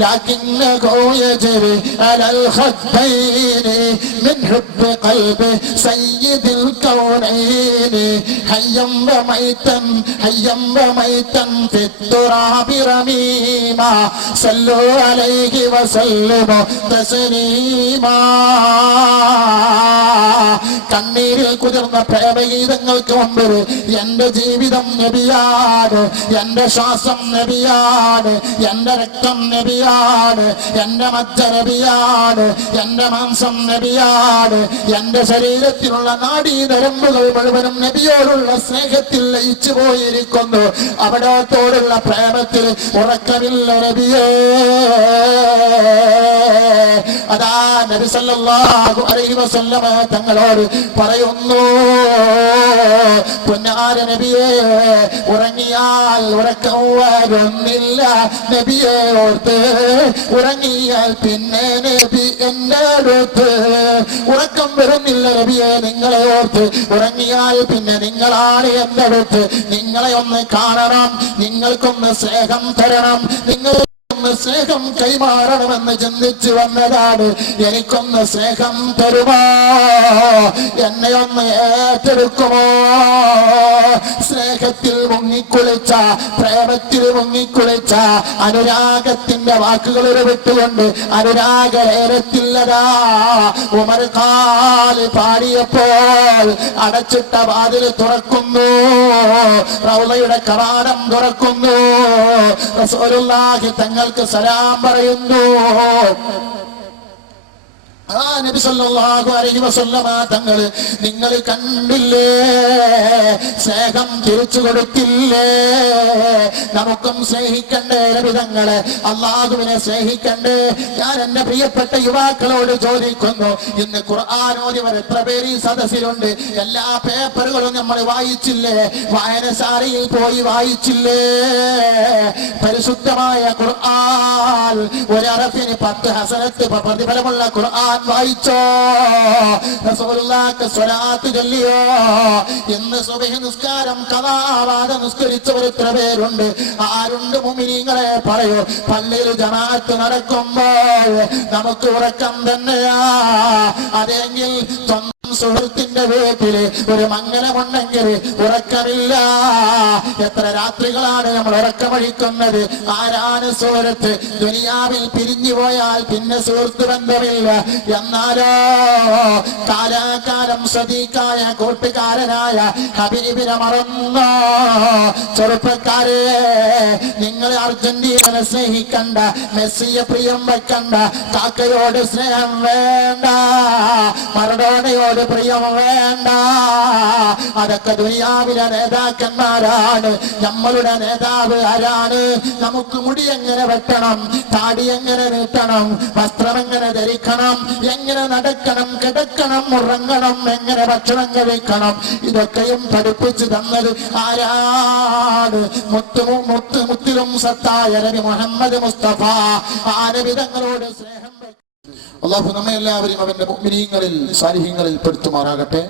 ലകിന്നഹു യജ്രി അലൽ ഖദ്ദൈനി മിൻ ഹുബ്ബി ഖൽബി സയ്യിദിൽ കൗനൈനി ഹയ്യം وميتا حيا وميتا في التراب رميما صلوا عليه وسلموا تسليما. കണ്ണീരിൽ കുതിർന്ന പ്രേമഗീതങ്ങൾക്ക് മുമ്പിൽ എന്റെ ജീവിതം നബിയാണ്, എന്റെ ശ്വാസം നബിയാണ്, എന്റെ രക്തം നബിയാണ്, എന്റെ മജ്ജ നബിയാണ്, എന്റെ മാംസം നബിയാണ്, എന്റെ ശരീരത്തിലുള്ള നാഡീനരമ്പുകൾ മുഴുവനും നബിയോടുള്ള സ്നേഹത്തിൽ ലയിച്ചു പോയിരിക്കുന്നു. അവിടത്തോടുള്ള പ്രേമത്തിൽ ഉറക്കമില്ല നബിയേ. അതാ നബി സല്ലല്ലാഹു അലൈഹി വസല്ലമ തങ്ങളോട് പറയുന്നു, പൊന്നാര നബിയേ, ഉറങ്ങിയാൽ ഉറക്കം വരുന്നില്ല നബിയെ ഓർത്ത്, ഉറങ്ങിയാൽ പിന്നെ നബി എന്റെ അടുത്ത്. ഉറക്കം വരുന്നില്ല നബിയെ നിങ്ങളെ ഓർത്ത്, ഉറങ്ങിയാൽ പിന്നെ നിങ്ങളാണ് എന്റെ അടുത്ത്. നിങ്ങളെ ഒന്ന് കാണണം, നിങ്ങൾക്കൊന്ന് സ്നേഹം തരണം, നിങ്ങൾ സ്നേഹം കൈമാറണമെന്ന് ചിന്തിച്ചു വന്നതാണ്. എനിക്കൊന്ന് സ്നേഹം തരുമോ, എന്നെ ഒന്ന് ഏറ്റെടുക്കുമോ? സ്നേഹത്തിൽ മുങ്ങിക്കുളിച്ച, പ്രേമത്തിൽ മുങ്ങിക്കുളിച്ച, അനുരാഗത്തിന്റെ വാക്കുകൾ വിട്ടുകൊണ്ട് അനുരാഗേരത്തില്ലതാ ഉമർ ഖാലി പാടിയപ്പോൾ അടച്ചിട്ട വാതിൽ തുറക്കുന്നു, റൗളയുടെ കവാടം തുറക്കുന്നു, റസൂലുള്ളാഹി തങ്ങൾക്ക് സലാം പറയുന്നു. നബി സല്ലല്ലാഹു അലൈഹി വസല്ലമ തങ്ങള് നിങ്ങൾ കണ്ടില്ലേ, സ്നേഹം തിരിച്ചു കൊടുത്തില്ലേ? നമുക്കും സ്നേഹിക്കണ്ടേ നബി തങ്ങളെ, അള്ളാഹുവിനെ സ്നേഹിക്കണ്ടേ? ഞാൻ എന്റെ പ്രിയപ്പെട്ട യുവാക്കളോട് ചോദിക്കുന്നു, ഇന്ന് ഖുർആൻ ഓതിയവർ എത്ര പേര് ഈ സദസ്സിലുണ്ട്? എല്ലാ പേപ്പറുകളും നമ്മൾ വായിച്ചില്ലേ? വായനശാലയിൽ പോയി വായിച്ചില്ലേ? പരിശുദ്ധമായ ഖുർആൻ ഒരറഫിന് 10 ഹസനത്ത് പ്രതിഫലമുള്ള ഖുർആൻ വായിച്ചോ? റസൂലുള്ളാഹിക്ക് സ്വലാത്ത് ചൊല്ലിയോ? ഇന്ന് സുബ്ഹി നിസ്കാരം ഖളാവാതെ നിസ്കരിച്ചവർ എത്ര പേരുണ്ട്? ആരുണ്ട് മുഅ്മിനീങ്ങളെ പറയൂ. പള്ളിയിൽ ജമാഅത്ത് നടക്കുമ്പോൾ നമുക്ക് ഉറക്കം തന്നെയാ. അതെങ്കിൽ സുഹൃത്തിന്റെ വീട്ടില് ഒരു മംഗലമുണ്ടെങ്കിൽ ഉറക്കമില്ല. എത്ര രാത്രികളാണ് നമ്മൾ ഉറക്കമഴിക്കുന്നത്? ആരാണ് സുഹൃത്ത്? ദുനിയാവിൽ പിരിഞ്ഞു പോയാൽ പിന്നെ സുഹൃത്ത് ബന്ധമില്ല. എന്നാലോ കാലാകാലം സദീഖായ കൂട്ടുകാരനായ ഹബീബിനെ മറന്നോ? ചെറുപ്പക്കാരെ, നിങ്ങൾ അർജന്റീനയെ സ്നേഹിക്കണ്ട, മെസ്സിയെ പ്രിയം വെക്കണ്ട, കാക്കയോട് സ്നേഹം വേണ്ട, മറഡോണയോട് പ്രിയം വേണ്ട. അതൊക്കെ ദുനിയാവിലെ നേതാക്കന്മാരാണ്. നമ്മളുടെ നേതാവ് ആരാണ്? നമുക്ക് മുടി എങ്ങനെ വെട്ടണം, താടി എങ്ങനെ നീട്ടണം, വസ്ത്രം എങ്ങനെ ധരിക്കണം, എങ്ങനെ നടക്കണം, കിടക്കണം, ഉറങ്ങണം, എങ്ങനെ ഭക്ഷണം കഴിക്കണം, ഇതൊക്കെയും പഠിപ്പിച്ചു തന്നത് ആരാണ്? മുത്തിലും സത്തായ നബി മുഹമ്മദ് മുസ്തഫ. ആ നബി തങ്ങളോട് സ്നേഹം അല്ലാഹു നമ്മെ എല്ലാവരെയും അവന്റെ മുഅ്മിനീങ്ങളിൽ സാലിഹീങ്ങളിൽ പെടുത്തുമാറാകട്ടെ.